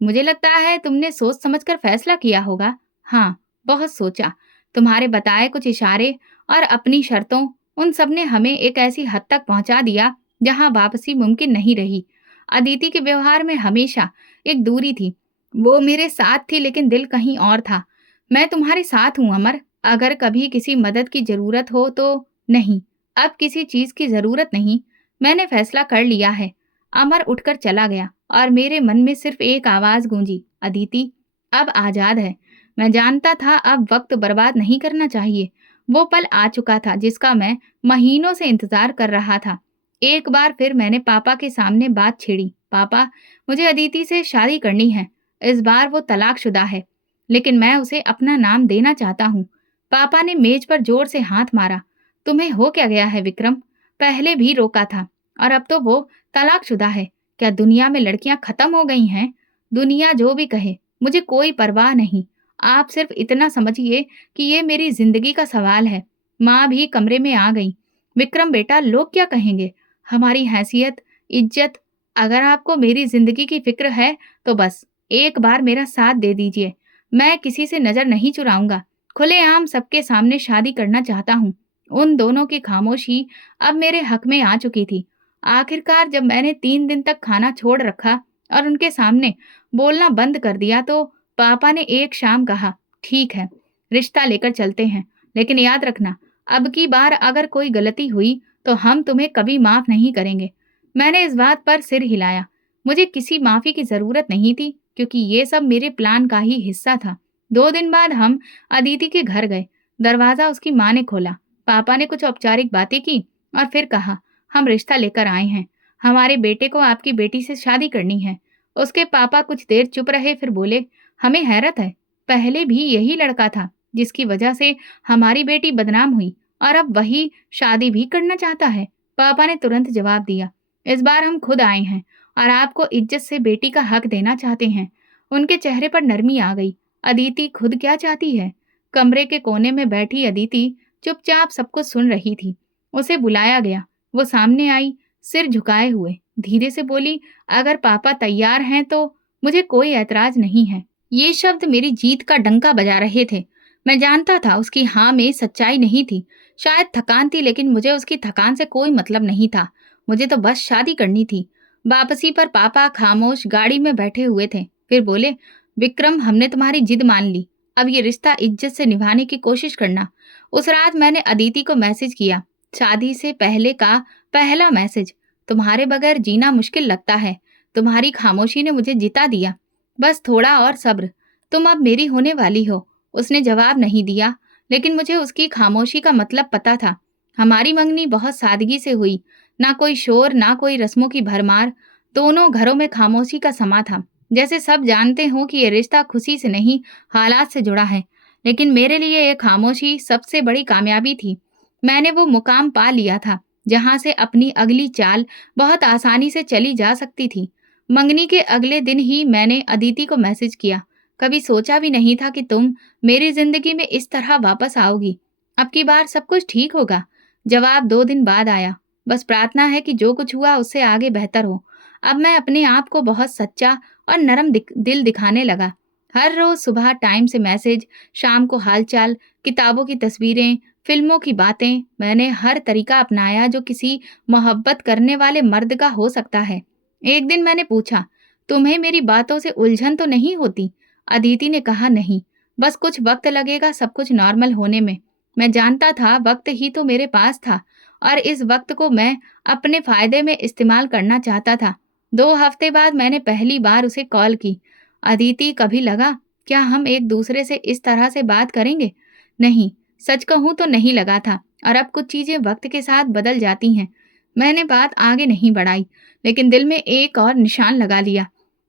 मुझे लगता है तुमने सोच समझकर फैसला किया होगा। हाँ, बहुत सोचा। तुम्हारे बताए कुछ इशारे और अपनी शर्तों, उन सब ने हमें एक ऐसी हद तक पहुंचा दिया जहां वापसी मुमकिन नहीं रही। अदिति के व्यवहार में हमेशा एक दूरी थी। वो मेरे साथ थी लेकिन दिल कहीं और था। मैं तुम्हारे साथ हूं अमर, अगर कभी किसी मदद की जरूरत हो तो। नहीं, अब किसी चीज की जरूरत नहीं। मैंने फैसला कर लिया है। अमर उठकर चला गया और मेरे मन में सिर्फ एक आवाज गूंजी, अदिति अब आजाद है। मैं जानता था अब वक्त बर्बाद नहीं करना चाहिए। वो पल आ चुका था जिसका मैं महीनों से इंतजार कर रहा था। एक बार फिर मैंने पापा के सामने बात छेड़ी, पापा, मुझे अदिति से शादी करनी है। इस बार वो तलाकशुदा है, लेकिन मैं उसे अपना नाम देना चाहता हूँ। पापा ने मेज पर जोर से हाथ मारा। तुम्हें हो क्या गया है विक्रम? पहले भी रोका था और अब तो वो तलाकशुदा है। क्या दुनिया में लड़कियां खत्म हो गई हैं? दुनिया जो भी कहे, मुझे कोई परवाह नहीं। आप सिर्फ इतना समझिए कि ये मेरी जिंदगी का सवाल है। माँ भी कमरे में आ गई। विक्रम बेटा, लोग क्या कहेंगे? हमारी हैसियत, इज्जत। अगर आपको मेरी जिंदगी की फिक्र है तो बस एक बार मेरा साथ दे दीजिए। मैं किसी से नजर नहीं चुराऊंगा। खुलेआम सबके सामने शादी करना चाहता हूँ। उन दोनों की खामोशी अब मेरे हक में आ चुकी थी। आखिरकार जब मैंने 3 दिन तक खाना छोड़ रखा और उनके सामने बोलना बंद कर दिया तो पापा ने एक शाम कहा, ठीक है, रिश्ता लेकर चलते हैं, लेकिन याद रखना, अब की बार अगर कोई गलती हुई तो हम तुम्हें कभी माफ नहीं करेंगे। मैंने इस बात पर सिर हिलाया। मुझे किसी माफी की जरूरत नहीं थी क्योंकि ये सब मेरे प्लान का ही हिस्सा था। 2 दिन बाद हम अदिति के घर गए। दरवाजा उसकी माँ ने खोला। पापा ने कुछ औपचारिक बातें की और फिर कहा, हम रिश्ता लेकर आए हैं। हमारे बेटे को आपकी बेटी से शादी करनी है। उसके पापा कुछ देर चुप रहे, फिर बोले, हमें हैरत है, पहले भी यही लड़का था जिसकी वजह से हमारी बेटी बदनाम हुई और अब वही शादी भी करना चाहता है। पापा ने तुरंत जवाब दिया, इस बार हम खुद आए हैं और आपको इज्जत से बेटी का हक देना चाहते हैं। उनके चेहरे पर नरमी आ गई। अदिति खुद क्या चाहती है? कमरे के कोने में बैठी अदिति चुपचाप सब कुछ सुन रही थी। उसे बुलाया गया। वो सामने आई, सिर झुकाए हुए, धीरे से बोली, अगर पापा तैयार हैं तो मुझे कोई ऐतराज नहीं है। ये शब्द मेरी जीत का डंका बजा रहे थे। मैं जानता था उसकी हाँ में सच्चाई नहीं थी, शायद थकान थी, लेकिन मुझे उसकी थकान से कोई मतलब नहीं था। मुझे तो बस शादी करनी थी। वापसी पर पापा खामोश गाड़ी में बैठे हुए थे। फिर बोले, विक्रम, हमने तुम्हारी जिद मान ली। अब ये रिश्ता इज्जत से निभाने की कोशिश करना। उस रात मैंने अदिति को मैसेज किया, शादी से पहले का पहला मैसेज, तुम्हारे बगैर जीना मुश्किल लगता है। तुम्हारी खामोशी ने मुझे जिता दिया। बस थोड़ा और सब्र, तुम अब मेरी होने वाली हो। उसने जवाब नहीं दिया, लेकिन मुझे उसकी खामोशी का मतलब पता था। हमारी मंगनी बहुत सादगी से हुई, ना कोई शोर, ना कोई रस्मों की भरमार। दोनों घरों में खामोशी का समा था, जैसे सब जानते हों कि ये रिश्ता खुशी से नहीं, हालात से जुड़ा है। लेकिन मेरे लिए ये खामोशी सबसे बड़ी कामयाबी थी। मैंने वो मुकाम पा लिया था जहां से अपनी अगली चाल बहुत आसानी से चली जा सकती थी। मंगनी के अगले दिन ही मैंने अदिति को मैसेज किया, कभी सोचा भी नहीं था कि तुम मेरी जिंदगी में इस तरह वापस आओगी। अब की बार सब कुछ ठीक होगा। जवाब 2 दिन बाद आया, बस प्रार्थना है कि जो कुछ हुआ उससे आगे बेहतर हो। अब मैं अपने आप को बहुत सच्चा और नरम दिल दिखाने लगा। हर रोज सुबह टाइम से मैसेज, शाम को हालचाल, किताबों की तस्वीरें, फिल्मों की बातें। मैंने हर तरीका अपनाया जो किसी मोहब्बत करने वाले मर्द का हो सकता है। एक दिन मैंने पूछा, तुम्हें मेरी बातों से उलझन तो नहीं होती? अदिति ने कहा, नहीं, बस कुछ वक्त लगेगा सब कुछ नॉर्मल होने में। मैं जानता था वक्त ही तो मेरे पास था और इस वक्त को मैं अपने फायदे में इस्तेमाल करना चाहता था। 2 हफ्ते बाद मैंने पहली बार उसे कॉल की। अदिति, कभी लगा क्या हम एक दूसरे से इस तरह से बात करेंगे? नहीं, सच कहूं तो नहीं लगा था, और अब कुछ चीजें वक्त के साथ बदल जाती हैं। मैंने बात आगे नहीं बढ़ाई, लेकिन दिल में एक और निशान लगा लिया।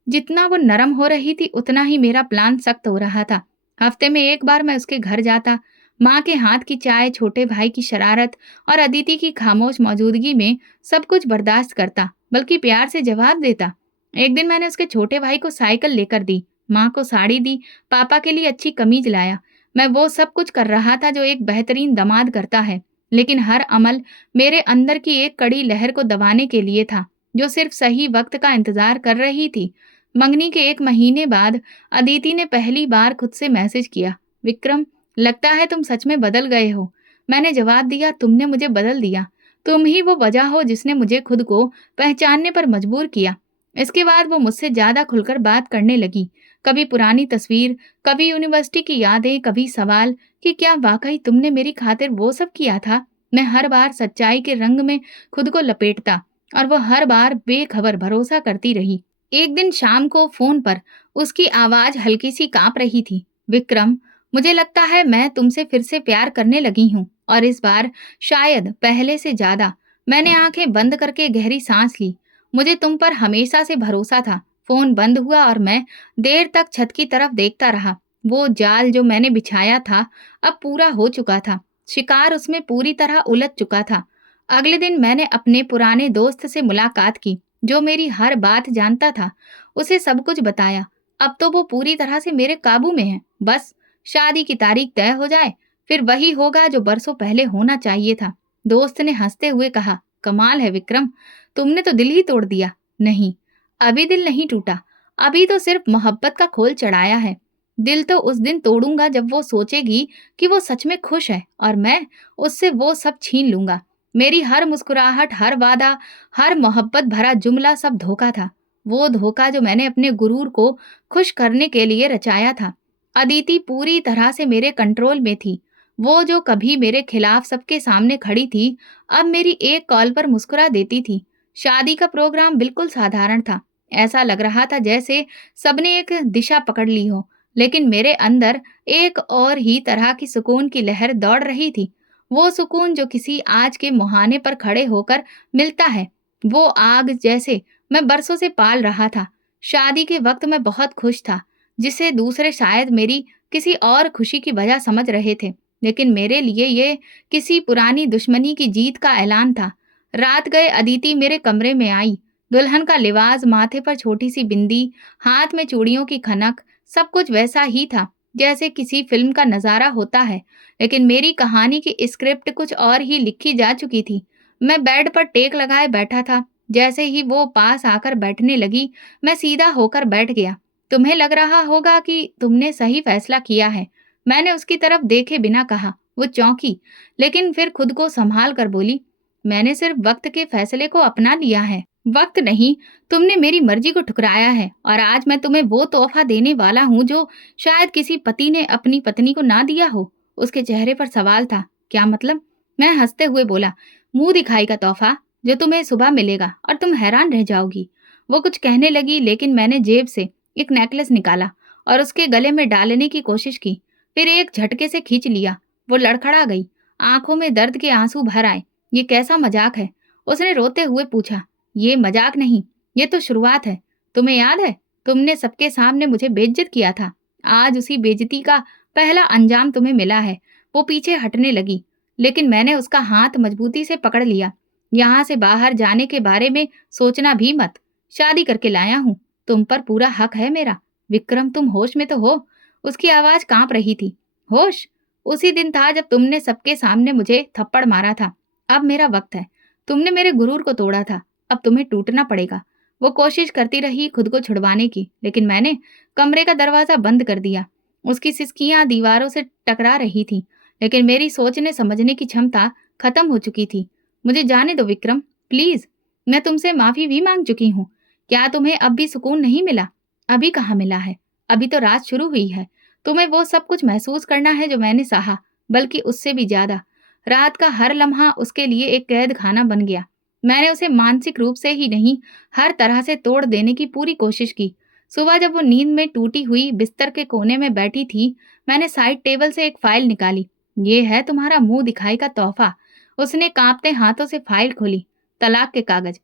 जितना वो नरम हो रही थी उतना ही मेरा प्लान सख्त हो रहा था। हफ्ते में एक बार मैं उसके घर जाता, माँ के हाथ की चाय, छोटे भाई की शरारत और अदिति की खामोश मौजूदगी में सब कुछ बर्दाश्त करता, बल्कि प्यार से जवाब देता। एक दिन मैंने उसके छोटे भाई को साइकिल लेकर दी, माँ को साड़ी दी, पापा के लिए अच्छी कमीज लाया। मैं वो सब कुछ कर रहा था जो एक बेहतरीन दामाद करता है, लेकिन हर अमल मेरे अंदर की एक कड़ी लहर को दबाने के लिए था। जो सिर्फ सही वक्त का इंतजार कर रही थी। मंगनी के 1 महीने बाद अदिति ने पहली बार खुद से मैसेज किया, विक्रम, लगता है तुम सच में बदल गए हो। मैंने जवाब दिया, तुमने मुझे बदल दिया। तुम ही वो वजह हो जिसने मुझे खुद को पहचानने पर मजबूर किया। इसके बाद वो मुझसे ज्यादा खुलकर बात करने लगी। कभी पुरानी तस्वीर, कभी यूनिवर्सिटी की यादें, कभी सवाल कि क्या वाकई तुमने मेरी खातिर वो सब किया था। मैं हर बार सच्चाई के रंग में खुद को लपेटता और वो हर बार बेखबर भरोसा करती रही। एक दिन शाम को फोन पर उसकी आवाज हल्की सी कांप रही थी, विक्रम, मुझे लगता है मैं तुमसे फिर से प्यार करने लगी हूँ, और इस बार शायद पहले से ज्यादा। मैंने आंखें बंद करके गहरी सांस ली। मुझे तुम पर हमेशा से भरोसा था। फोन बंद हुआ और मैं देर तक छत की तरफ देखता रहा। वो जाल जो मैंने बिछाया था अब पूरा हो चुका था। शिकार उसमें पूरी तरह उलझ चुका था। अगले दिन मैंने अपने पुराने दोस्त से मुलाकात की, जो मेरी हर बात जानता था। उसे सब कुछ बताया। अब तो वो पूरी तरह से मेरे काबू में है। बस शादी की तारीख तय हो जाए, फिर वही होगा जो बरसों पहले होना चाहिए था। दोस्त ने हंसते हुए कहा, कमाल है विक्रम, तुमने तो दिल ही तोड़ दिया। नहीं, अभी दिल नहीं टूटा। अभी तो सिर्फ मोहब्बत का खोल चढ़ाया है। दिल तो उस दिन तोड़ूंगा जब वो सोचेगी कि वो सच में खुश है, और मैं उससे वो सब छीन लूंगा। मेरी हर मुस्कुराहट, हर वादा, हर मोहब्बत भरा जुमला सब धोखा था। वो धोखा जो मैंने अपने गुरूर को खुश करने के लिए रचाया था। अदिति पूरी तरह से मेरे कंट्रोल में थी। वो जो कभी मेरे खिलाफ सबके सामने खड़ी थी, अब मेरी एक कॉल पर मुस्कुरा देती थी। शादी का प्रोग्राम बिल्कुल साधारण था। ऐसा लग रहा था जैसे सबने एक दिशा पकड़ ली हो, लेकिन मेरे अंदर एक और ही तरह की सुकून की लहर दौड़ रही थी। वो सुकून जो किसी आज के मुहाने पर खड़े होकर मिलता है। वो आग जैसे मैं बरसों से पाल रहा था। शादी के वक्त मैं बहुत खुश था, जिसे दूसरे शायद मेरी किसी और खुशी की वजह समझ रहे थे, लेकिन मेरे लिए ये किसी पुरानी दुश्मनी की जीत का ऐलान था। रात गए अदिति मेरे कमरे में आई। दुल्हन का लिबास, माथे पर छोटी सी बिंदी, हाथ में चूड़ियों की खनक, सब कुछ वैसा ही था जैसे किसी फिल्म का नजारा होता है। लेकिन मेरी कहानी की स्क्रिप्ट कुछ और ही लिखी जा चुकी थी। मैं बेड पर टेक लगाए बैठा था। जैसे ही वो पास आकर बैठने लगी, मैं सीधा होकर बैठ गया। तुम्हें लग रहा होगा कि तुमने सही फैसला किया है, मैंने उसकी तरफ देखे बिना कहा। वो चौंकी, लेकिन फिर खुद को संभाल कर बोली, मैंने सिर्फ वक्त के फैसले को अपना लिया है। वक्त नहीं, तुमने मेरी मर्जी को ठुकराया है, और आज मैं तुम्हें वो तोहफा देने वाला हूँ जो शायद किसी पति ने अपनी पत्नी को ना दिया हो। उसके चेहरे पर सवाल था। क्या मतलब? मैं हंसते हुए बोला, मुंह दिखाई का तोहफा जो तुम्हें सुबह मिलेगा और तुम हैरान रह जाओगी। वो कुछ कहने लगी, लेकिन मैंने जेब से एक नेकलेस निकाला और उसके गले में डालने की कोशिश की, फिर एक झटके से खींच लिया। वो लड़खड़ा गई, आंखों में दर्द के आंसू भर आए। ये कैसा मजाक है? उसने रोते हुए पूछा। ये मजाक नहीं, ये तो शुरुआत है। तुम्हें याद है, तुमने सबके सामने मुझे बेइज्जत किया था। आज उसी बेइज्जती का पहला अंजाम तुम्हें मिला है। वो पीछे हटने लगी, लेकिन मैंने उसका हाथ मजबूती से पकड़ लिया। यहाँ से बाहर जाने के बारे में सोचना भी मत। शादी करके लाया हूँ, तुम पर पूरा हक है मेरा। विक्रम, तुम होश में तो हो? उसकी आवाज कांप रही थी। होश? उसी दिन था जब तुमने सबके सामने मुझे थप्पड़ मारा था। अब मेरा वक्त है। तुमने मेरे गुरूर को तोड़ा था, अब तुम्हें टूटना पड़ेगा। वो कोशिश करती रही खुद को छुड़वाने की, लेकिन मैंने कमरे का दरवाजा बंद कर दिया। उसकी सिसकियां दीवारों से टकरा रही थी, लेकिन मेरी सोचने समझने की क्षमता खत्म हो चुकी थी। मुझे जाने दो विक्रम, प्लीज। मैं तुमसे माफी भी मांग चुकी हूँ। क्या तुम्हें अब भी सुकून नहीं मिला? अभी कहाँ मिला है? अभी तो रात शुरू हुई है। तुम्हें वो सब कुछ महसूस करना है जो मैंने सहा, बल्कि उससे भी ज्यादा। रात का हर लम्हा उसके लिए एक कैद खाना बन गया। मैंने उसे मानसिक रूप से ही नहीं, हर तरह से तोड़ देने की पूरी कोशिश की। सुबह जब वो नींद में टूटी हुई बिस्तर के कोने में बैठी थी, मैंने साइड टेबल से एक फाइल निकाली। ये है तुम्हारा मुंह दिखाई का तोहफा। उसने कांपते हाथों से फाइल खोली। तलाक के कागज।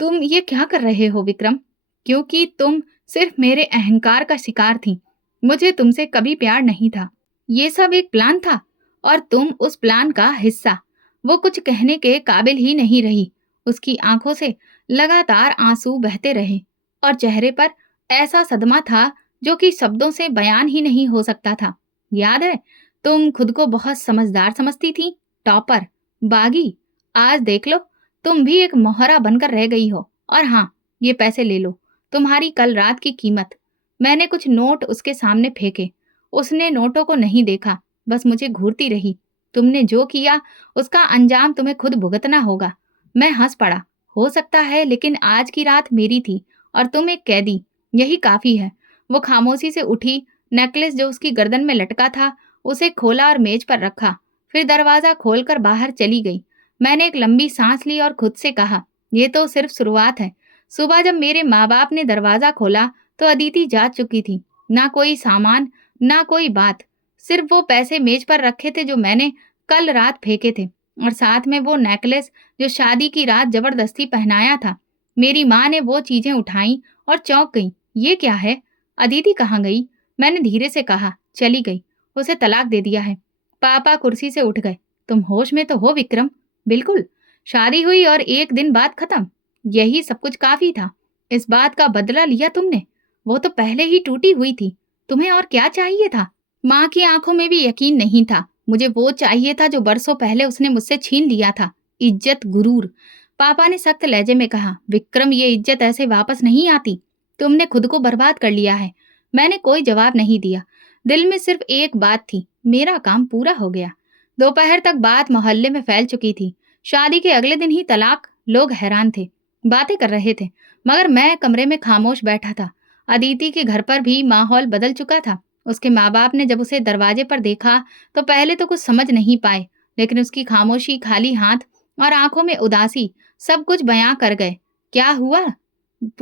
तुम ये क्या कर रहे हो विक्रम? क्योंकि तुम सिर्फ मेरे अहंकार का शिकार थी। मुझे तुमसे कभी प्यार नहीं था। ये सब एक प्लान था, और तुम उस प्लान का हिस्सा। वो कुछ कहने के काबिल ही नहीं रही। उसकी आंखों से लगातार आंसू बहते रहे, और चेहरे पर ऐसा सदमा था जो कि शब्दों से बयान ही नहीं हो सकता था। याद है, तुम खुद को बहुत समझदार समझती थी, टॉपर, बागी। आज देख लो, तुम भी एक मोहरा बनकर रह गई हो, और हाँ, ये पैसे ले लो, तुम्हारी कल रात की कीमत। मैंने कुछ नोट उसके सामने फेंके। उसने नोटों को नहीं देखा, बस मुझे घूरती रही। तुमने जो किया, उसका अंजाम तुम्हें खुद भुगतना होगा। मैं हंस पड़ा। हो सकता है, लेकिन आज की रात मेरी थी और तुम एक कैदी। यही काफी है। वो खामोशी से उठी, नेकलेस जो उसकी गर्दन में लटका था, उसे खोला और मेज पर रखा। फिर दरवाजा खोलकर बाहर चली गई। मैंने एक लंबी सांस ली और खुद से कहा, ये तो सिर्फ शुरुआत है। सुबह जब मेरे माँ बाप ने दरवाजा खोला तो अदिति जा चुकी थी। ना कोई सामान, ना कोई बात। सिर्फ वो पैसे मेज पर रखे थे जो मैंने कल रात फेंके थे, और साथ में वो नेकलेस जो शादी की रात जबरदस्ती पहनाया था। मेरी माँ ने वो चीजें उठाई और चौंक गई। ये क्या है? अदिति कहाँ गई? मैंने धीरे से कहा। चली गई। उसे तलाक दे दिया है। पापा कुर्सी से उठ गए। तुम होश में तो हो विक्रम? बिल्कुल। शादी हुई और एक दिन बाद खत्म। यही सब कुछ काफी था। इस बात का बदला लिया तुमने। वो तो पहले ही टूटी हुई थी। तुम्हें और क्या चाहिए था? माँ की आंखों में भी यकीन नहीं था। मुझे वो चाहिए था जो बरसों पहले उसने मुझसे छीन लिया था। इज्जत, गुरूर। पापा ने सख्त लहजे में कहा, विक्रम, ये इज्जत ऐसे वापस नहीं आती। तुमने खुद को बर्बाद कर लिया है। मैंने कोई जवाब नहीं दिया। दिल में सिर्फ एक बात थी, मेरा काम पूरा हो गया। दोपहर तक बात मोहल्ले में फैल चुकी थी। शादी के अगले दिन ही तलाक। लोग हैरान थे, बातें कर रहे थे, मगर मैं कमरे में खामोश बैठा था। अदिति के घर पर भी माहौल बदल चुका था। उसके माँ बाप ने जब उसे दरवाजे पर देखा तो पहले तो कुछ समझ नहीं पाए, लेकिन उसकी खामोशी, खाली हाथ और आंखों में उदासी सब कुछ बयां कर गए। क्या हुआ?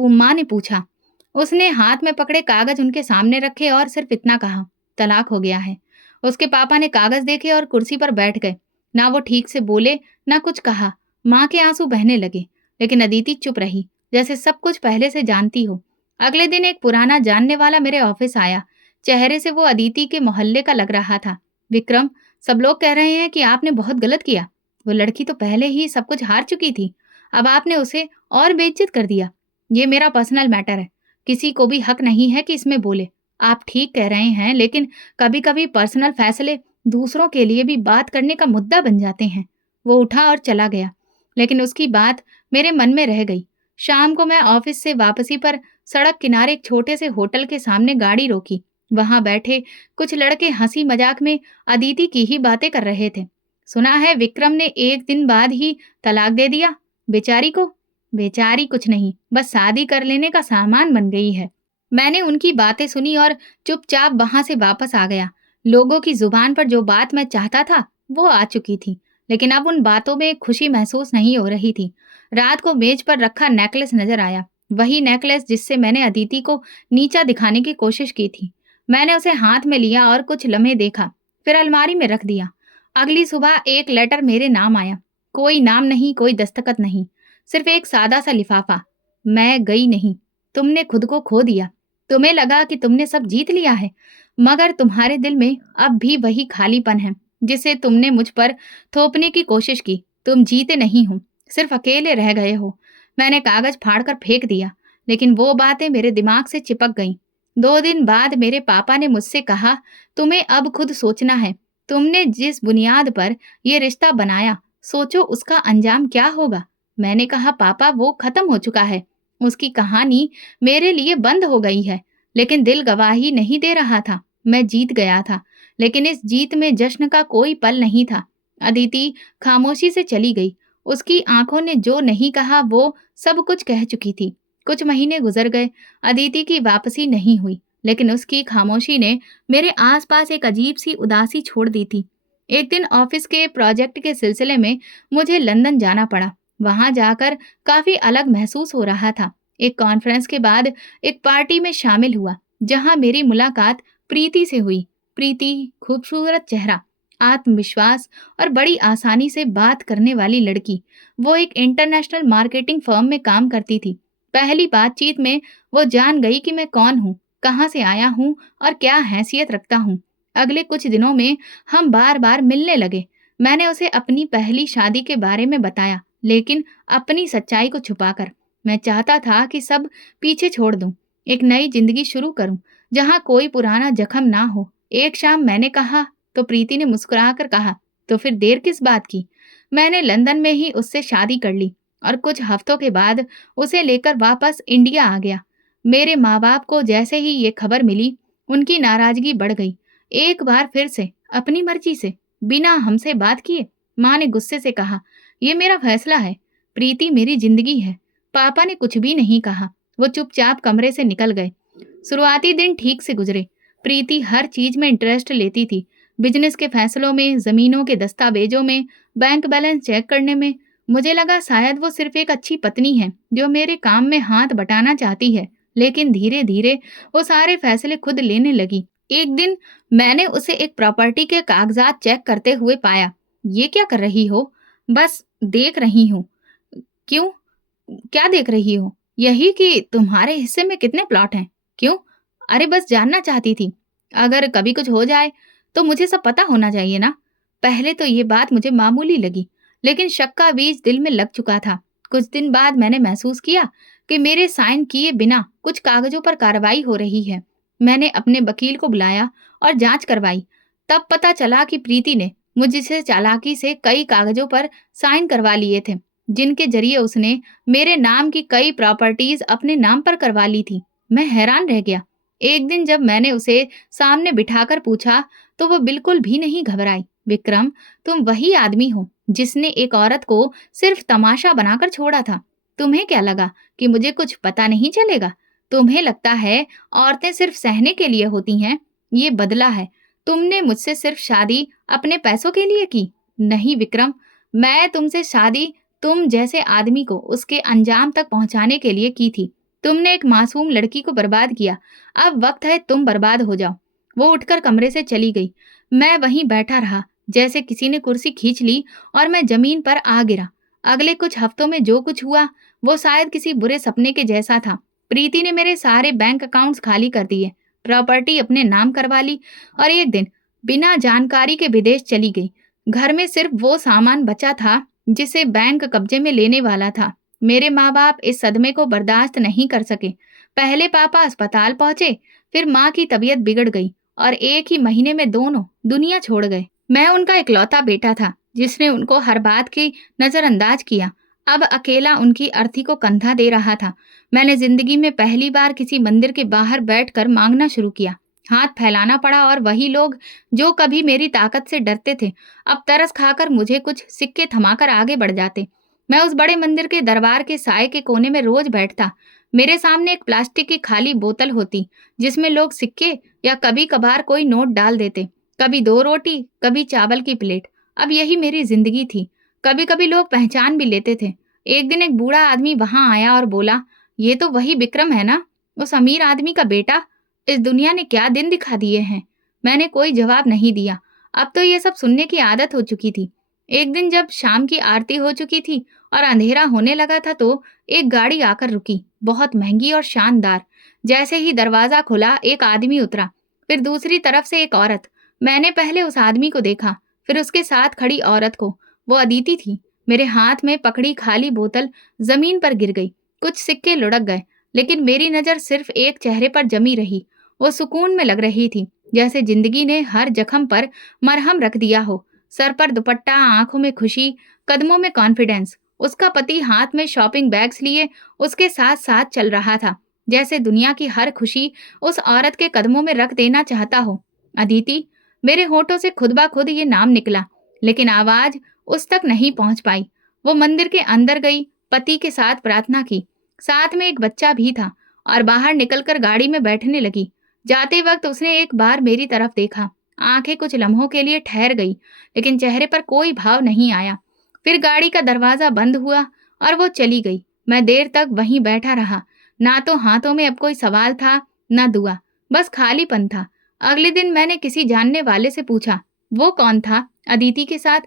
माँ ने पूछा। उसने हाथ में पकड़े कागज उनके सामने रखे और सिर्फ इतना कहा, तलाक हो गया है। उसके पापा ने कागज देखे और कुर्सी पर बैठ गए। ना वो ठीक से बोले, ना कुछ कहा। माँ के आंसू बहने लगे, लेकिन अदिति चुप रही, जैसे सब कुछ पहले से जानती हो। अगले दिन एक पुराना जानने वाला मेरे ऑफिस आया। चेहरे से वो अदिति के मोहल्ले का लग रहा था। विक्रम, सब लोग कह रहे हैं कि आपने बहुत गलत किया। वो लड़की तो पहले ही सब कुछ हार चुकी थी, अब आपने उसे और बेइज्जत कर दिया। ये मेरा पर्सनल मैटर है, किसी को भी हक नहीं है कि इसमें बोले। आप ठीक कह रहे हैं, लेकिन कभी कभी पर्सनल फैसले दूसरों के लिए भी बात करने का मुद्दा बन जाते हैं। वो उठा और चला गया, लेकिन उसकी बात मेरे मन में रह गई। शाम को मैं ऑफिस से वापसी पर सड़क किनारे एक छोटे से होटल के सामने गाड़ी रोकी। वहां बैठे कुछ लड़के हंसी मजाक में अदिति की ही बातें कर रहे थे। सुना है विक्रम ने एक दिन बाद ही तलाक दे दिया बेचारी को। बेचारी कुछ नहीं, बस शादी कर लेने का सामान बन गई है। मैंने उनकी बातें सुनी और चुपचाप वहां से वापस आ गया। लोगों की जुबान पर जो बात मैं चाहता था वो आ चुकी थी, लेकिन अब उन बातों में खुशी महसूस नहीं हो रही थी। रात को मेज पर रखा नेकलेस नजर आया, वही नेकलेस जिससे मैंने अदिति को नीचा दिखाने की कोशिश की थी। मैंने उसे हाथ में लिया और कुछ लम्हे देखा, फिर अलमारी में रख दिया। अगली सुबह एक लेटर मेरे नाम आया। कोई नाम नहीं, कोई दस्तखत नहीं, सिर्फ एक सादा सा लिफाफा। मैं गई नहीं, तुमने खुद को खो दिया। तुम्हें लगा कि तुमने सब जीत लिया है, मगर तुम्हारे दिल में अब भी वही खालीपन है जिसे तुमने मुझ पर थोपने की कोशिश की। तुम जीते नहीं हो, सिर्फ अकेले रह गए हो। मैंने कागज फाड़कर फेंक दिया, लेकिन वो बातें मेरे दिमाग से चिपक गईं। 2 दिन बाद मेरे पापा ने मुझसे कहा, तुम्हें अब खुद सोचना है। तुमने जिस बुनियाद पर यह रिश्ता बनाया, सोचो उसका अंजाम क्या होगा। मैंने कहा, पापा, वो खत्म हो चुका है। उसकी कहानी मेरे लिए बंद हो गई है, लेकिन दिल गवाही नहीं दे रहा था। मैं जीत गया था, लेकिन इस जीत में जश्न का कोई पल नहीं था। अदिति खामोशी से चली गई। उसकी आंखों ने जो नहीं कहा वो सब कुछ कह चुकी थी। कुछ महीने गुजर गए, अदिति की वापसी नहीं हुई, लेकिन उसकी खामोशी ने मेरे आसपास एक अजीब सी उदासी छोड़ दी थी। एक दिन ऑफिस के प्रोजेक्ट के सिलसिले में मुझे लंदन जाना पड़ा। वहां जाकर काफी अलग महसूस हो रहा था। एक कॉन्फ्रेंस के बाद एक पार्टी में शामिल हुआ, जहां मेरी मुलाकात प्रीति से हुई। प्रीति, खूबसूरत चेहरा, आत्मविश्वास और बड़ी आसानी से बात करने वाली लड़की। वो एक इंटरनेशनल मार्केटिंग फर्म में काम करती थी। पहली बातचीत में वो जान गई कि मैं कौन हूँ, कहाँ से आया हूँ और क्या हैसियत रखता हूँ। अगले कुछ दिनों में हम बार बार मिलने लगे। मैंने उसे अपनी पहली शादी के बारे में बताया, लेकिन अपनी सच्चाई को छुपाकर। मैं चाहता था कि सब पीछे छोड़ दूं, एक नई जिंदगी शुरू करूं, जहां कोई पुराना जख्म ना हो। एक शाम मैंने कहा तो प्रीति ने मुस्कुराकर कहा, तो फिर देर किस बात की? मैंने लंदन में ही उससे शादी कर ली। और कुछ हफ्तों के बाद उसे लेकर वापस इंडिया आ गया। मेरे माँ-बाप को जैसे ही ये खबर मिली, उनकी नाराज़गी बढ़ गई। एक बार फिर से, अपनी मर्ज़ी से, बिना हमसे बात किए, माँ ने गुस्से से कहा, "ये मेरा फैसला है। प्रीति मेरी ज़िंदगी है।" पापा ने कुछ भी नहीं कहा। वो चुपचाप कमरे से निकल गए। शुरुआती दिन ठीक से गुजरे। प्रीति हर चीज़ में इंटरेस्ट लेती थी। बिज़नेस के फैसलों में, ज़मीनों के दस्तावेज़ों में, बैंक बैलेंस चेक करने में। मुझे लगा शायद वो सिर्फ़ एक अच्छी पत्नी है, जो मेरे काम में हाथ बटाना चाहती है। लेकिन धीरे-धीरे वो सारे फैसले खुद लेने लगी। एक दिन मैंने उसे एक प्रॉपर्टी के कागज़ात चेक करते हुए पाया। "ये क्या कर रही हो?" "बस देख रही हूँ।" "क्यों? क्या देख रही हो?" "यही कि तुम्हारे हिस्से में कितने प्लॉट हैं?" "क्यों?" "अरे बस जानना चाहती थी। अगर कभी कुछ हो जाए, तो मुझे सब पता होना चाहिए ना।" पहले तो ये बात मुझे मामूली लगी, लेकिन शक का बीज दिल में लग चुका था। कुछ दिन बाद मैंने महसूस किया कि मेरे साइन किए बिना कुछ कागज़ों पर कार्रवाई हो रही है। मैंने अपने वकील को बुलाया और जाँच करवाई। तब पता चला कि प्रीति ने मुझसे चालाकी से कई कागज़ों पर साइन करवा लिए थे, जिनके ज़रिए उसने मेरे नाम की कई प्रॉपर्टीज़ अपने नाम पर करवा ली थी। मैं हैरान रह गया। एक दिन जब मैंने उसे सामने बिठाकर पूछा, तो वो बिल्कुल भी नहीं घबराई। "विक्रम, तुम वही आदमी हो जिसने एक औरत को सिर्फ तमाशा बनाकर छोड़ा था। तुम्हें क्या लगा कि मुझे कुछ पता नहीं चलेगा? तुम्हें लगता है औरतें सिर्फ सहने के लिए होती हैं? ये बदला है। तुमने मुझसे सिर्फ शादी अपने पैसों के लिए की। नहीं विक्रम, मैं तुमसे शादी तुम जैसे आदमी को उसके अंजाम तक पहुंचाने के लिए की थी। तुमने एक मासूम लड़की को बर्बाद किया। अब वक्त है तुम बर्बाद हो जाओ।" वो उठकर कमरे से चली गई। मैं वहीं बैठा रहा, जैसे किसी ने कुर्सी खींच ली और मैं जमीन पर आ गिरा। अगले कुछ हफ्तों में जो कुछ हुआ, वो शायद किसी बुरे सपने के जैसा था। प्रीति ने मेरे सारे बैंक अकाउंट्स खाली कर दिए, प्रॉपर्टी अपने नाम करवा ली और एक दिन बिना जानकारी के विदेश चली गई। घर में सिर्फ वो सामान बचा था जिसे बैंक कब्जे में लेने वाला था। मेरे माँ-बाप इस सदमे को बर्दाश्त नहीं कर सके। पहले पापा अस्पताल पहुंचे, फिर माँ की तबीयत बिगड़ गई और एक ही महीने में दोनों दुनिया छोड़ गए। मैं उनका इकलौता बेटा था, जिसने उनको हर बात की नजरअंदाज किया। अब अकेला उनकी अर्थी को कंधा दे रहा था। मैंने जिंदगी में पहली बार किसी मंदिर के बाहर बैठकर मांगना शुरू किया। हाथ फैलाना पड़ा और वही लोग जो कभी मेरी ताकत से डरते थे, अब तरस खाकर मुझे कुछ सिक्के थमाकर आगे बढ़ जाते। मैं उस बड़े मंदिर के दरबार के साए के कोने में रोज बैठता। मेरे सामने एक प्लास्टिक की खाली बोतल होती, जिसमें लोग सिक्के या कभी कभार कोई नोट डाल देते। कभी 2 रोटी, कभी चावल की प्लेट। अब यही मेरी जिंदगी थी। कभी-कभी लोग पहचान भी लेते थे। एक दिन एक बूढ़ा आदमी वहां आया और बोला, "ये तो वही विक्रम है ना? उस अमीर आदमी का बेटा? इस दुनिया ने क्या दिन दिखा दिए हैं?" मैंने कोई जवाब नहीं दिया। अब तो ये सब सुनने की आदत हो चुकी थी। एक दिन जब शाम की आरती हो चुकी थी और अंधेरा होने लगा था, तो एक गाड़ी आकर रुकी, बहुत महंगी और शानदार। जैसे ही दरवाजा खुला, एक आदमी उतरा, फिर दूसरी तरफ से एक औरत। मैंने पहले उस आदमी को देखा, फिर उसके साथ खड़ी औरत को। वो अदिति थी। मेरे हाथ में पकड़ी खाली बोतल जमीन पर गिर गई। कुछ सिक्के लुढ़क गए, लेकिन मेरी नजर सिर्फ एक चेहरे पर जमी रही। वो सुकून में लग रही थी, जैसे जिंदगी ने हर जख्म पर मरहम रख दिया हो। सर पर दुपट्टा, आंखों में खुशी, कदमों में कॉन्फिडेंस। उसका पति हाथ में शॉपिंग बैग्स लिए उसके साथ साथ चल रहा था, जैसे दुनिया की हर खुशी उस औरत के कदमों में रख देना चाहता हो। अदिति। मेरे होठों से खुद ब खुद ये नाम निकला, लेकिन आवाज उस तक नहीं पहुंच पाई। वो मंदिर के अंदर गई, पति के साथ प्रार्थना की। साथ में एक बच्चा भी था और बाहर निकलकर गाड़ी में बैठने लगी। जाते वक्त उसने एक बार मेरी तरफ देखा। आंखें कुछ लम्हों के लिए ठहर गई, लेकिन चेहरे पर कोई भाव नहीं आया। फिर गाड़ी का दरवाजा बंद हुआ और वो चली गई। मैं देर तक वहीं बैठा रहा। ना तो हाथों में अब कोई सवाल था, ना दुआ, बस खालीपन था। अगले दिन मैंने किसी जानने वाले से पूछा, "वो कौन था अदिति के साथ?"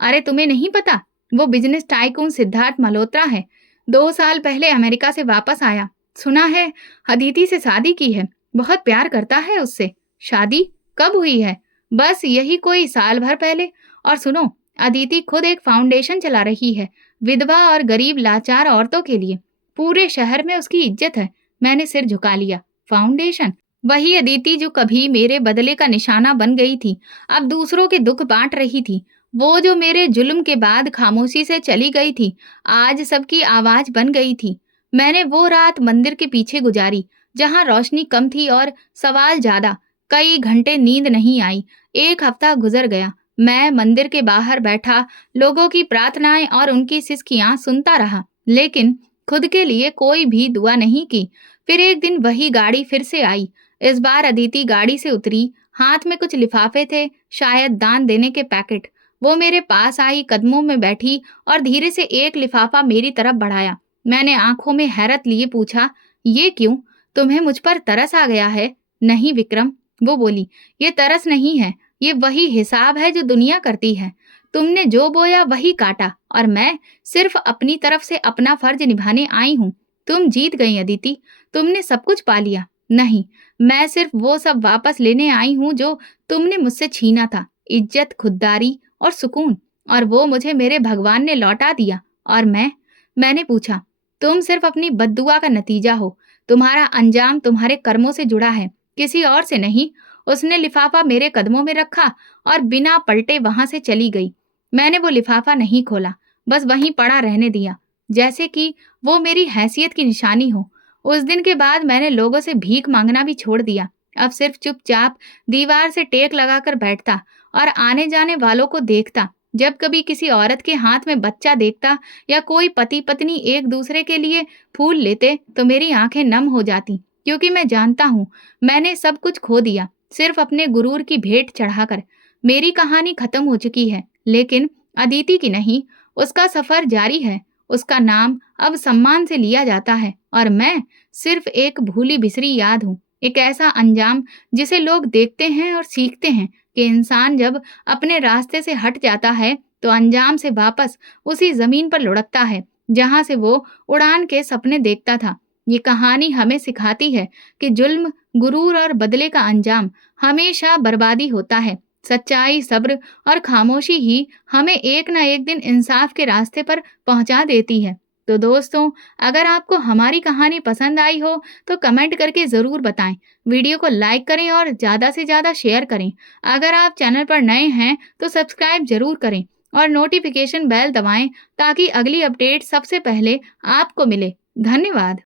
"अरे तुम्हें नहीं पता? वो बिजनेस टाइकून सिद्धार्थ मल्होत्रा है। 2 साल पहले अमेरिका से वापस आया। सुना है अदिति से शादी की है। बहुत प्यार करता है उससे।" "शादी कब हुई है?" "बस यही कोई साल भर पहले। और सुनो, अदिति खुद एक फाउंडेशन चला रही है, विधवा और गरीब लाचार औरतों के लिए। पूरे शहर में उसकी इज्जत है।" मैंने सिर झुका लिया। फाउंडेशन? वही अदिति जो कभी मेरे बदले का निशाना बन गई थी, अब दूसरों के दुख बांट रही थी। वो जो मेरे जुल्म के बाद खामोशी से चली गई थी, आज सबकी आवाज बन गई थी। मैंने वो रात मंदिर के पीछे गुजारी, जहाँ रोशनी कम थी और सवाल ज्यादा। कई घंटे नींद नहीं आई। एक हफ्ता गुजर गया। मैं मंदिर के बाहर बैठा, लोगों की प्रार्थनाएं और उनकी सिसकियां सुनता रहा, लेकिन खुद के लिए कोई भी दुआ नहीं की। फिर एक दिन वही गाड़ी फिर से आई। इस बार अदिति गाड़ी से उतरी। हाथ में कुछ लिफाफे थे, शायद दान देने के पैकेट। वो मेरे पास आई, कदमों में बैठी और धीरे से एक लिफाफा मेरी तरफ बढ़ाया। मैंने आंखों में हैरत लिए पूछा, ये क्यों? तुम्हें मुझ पर तरस आ गया है? नहीं विक्रम, वो बोली, ये तरस नहीं है, ये वही हिसाब है जो दुनिया करती है। तुमने जो बोया वही काटा, और मैं सिर्फ अपनी तरफ से अपना फर्ज निभाने आई हूँ। तुम जीत गई अदिति, तुमने सब कुछ पा लिया। नहीं, मैं सिर्फ वो सब वापस लेने आई हूँ जो तुमने मुझसे छीना था। इज्जत, खुददारी और सुकून, और वो मुझे मेरे भगवान ने लौटा दिया। और मैंने पूछा, तुम सिर्फ अपनी बद्दुआ का नतीजा हो। तुम्हारा अंजाम तुम्हारे कर्मों से जुड़ा है, किसी और से नहीं। उसने लिफाफा मेरे कदमों में रखा और बिना पलटे वहां से चली गई। मैंने वो लिफाफा नहीं खोला, बस वहीं पड़ा रहने दिया, जैसे कि वो मेरी हैसियत की निशानी हो। उस दिन के बाद मैंने लोगों से भीख मांगना भी छोड़ दिया। अब सिर्फ चुपचाप दीवार से टेक लगाकर बैठता और आने जाने वालों को देखता। जब कभी किसी औरत के हाथ में बच्चा देखता या कोई पति पत्नी एक दूसरे के लिए फूल लेते, तो मेरी आंखें नम हो जाती, क्योंकि मैं जानता हूँ मैंने सब कुछ खो दिया, सिर्फ अपने गुरूर की भेंट चढ़ाकर। मेरी कहानी खत्म हो चुकी है, लेकिन अदिति की नहीं। उसका सफर जारी है। उसका नाम अब सम्मान से लिया जाता है, और मैं सिर्फ एक भूली बिसरी याद हूँ। एक ऐसा अंजाम जिसे लोग देखते हैं और सीखते हैं कि इंसान जब अपने रास्ते से हट जाता है, तो अंजाम से वापस उसी जमीन पर लुढ़कता है जहां से वो उड़ान के सपने देखता था। ये कहानी हमें सिखाती है कि जुल्म, गुरूर और बदले का अंजाम हमेशा बर्बादी होता है। सच्चाई, सब्र और खामोशी ही हमें एक ना एक दिन इंसाफ के रास्ते पर पहुंचा देती है। तो दोस्तों, अगर आपको हमारी कहानी पसंद आई हो तो कमेंट करके ज़रूर बताएं। वीडियो को लाइक करें और ज़्यादा से ज़्यादा शेयर करें। अगर आप चैनल पर नए हैं तो सब्सक्राइब जरूर करें और नोटिफिकेशन बेल दबाएं, ताकि अगली अपडेट सबसे पहले आपको मिले। धन्यवाद।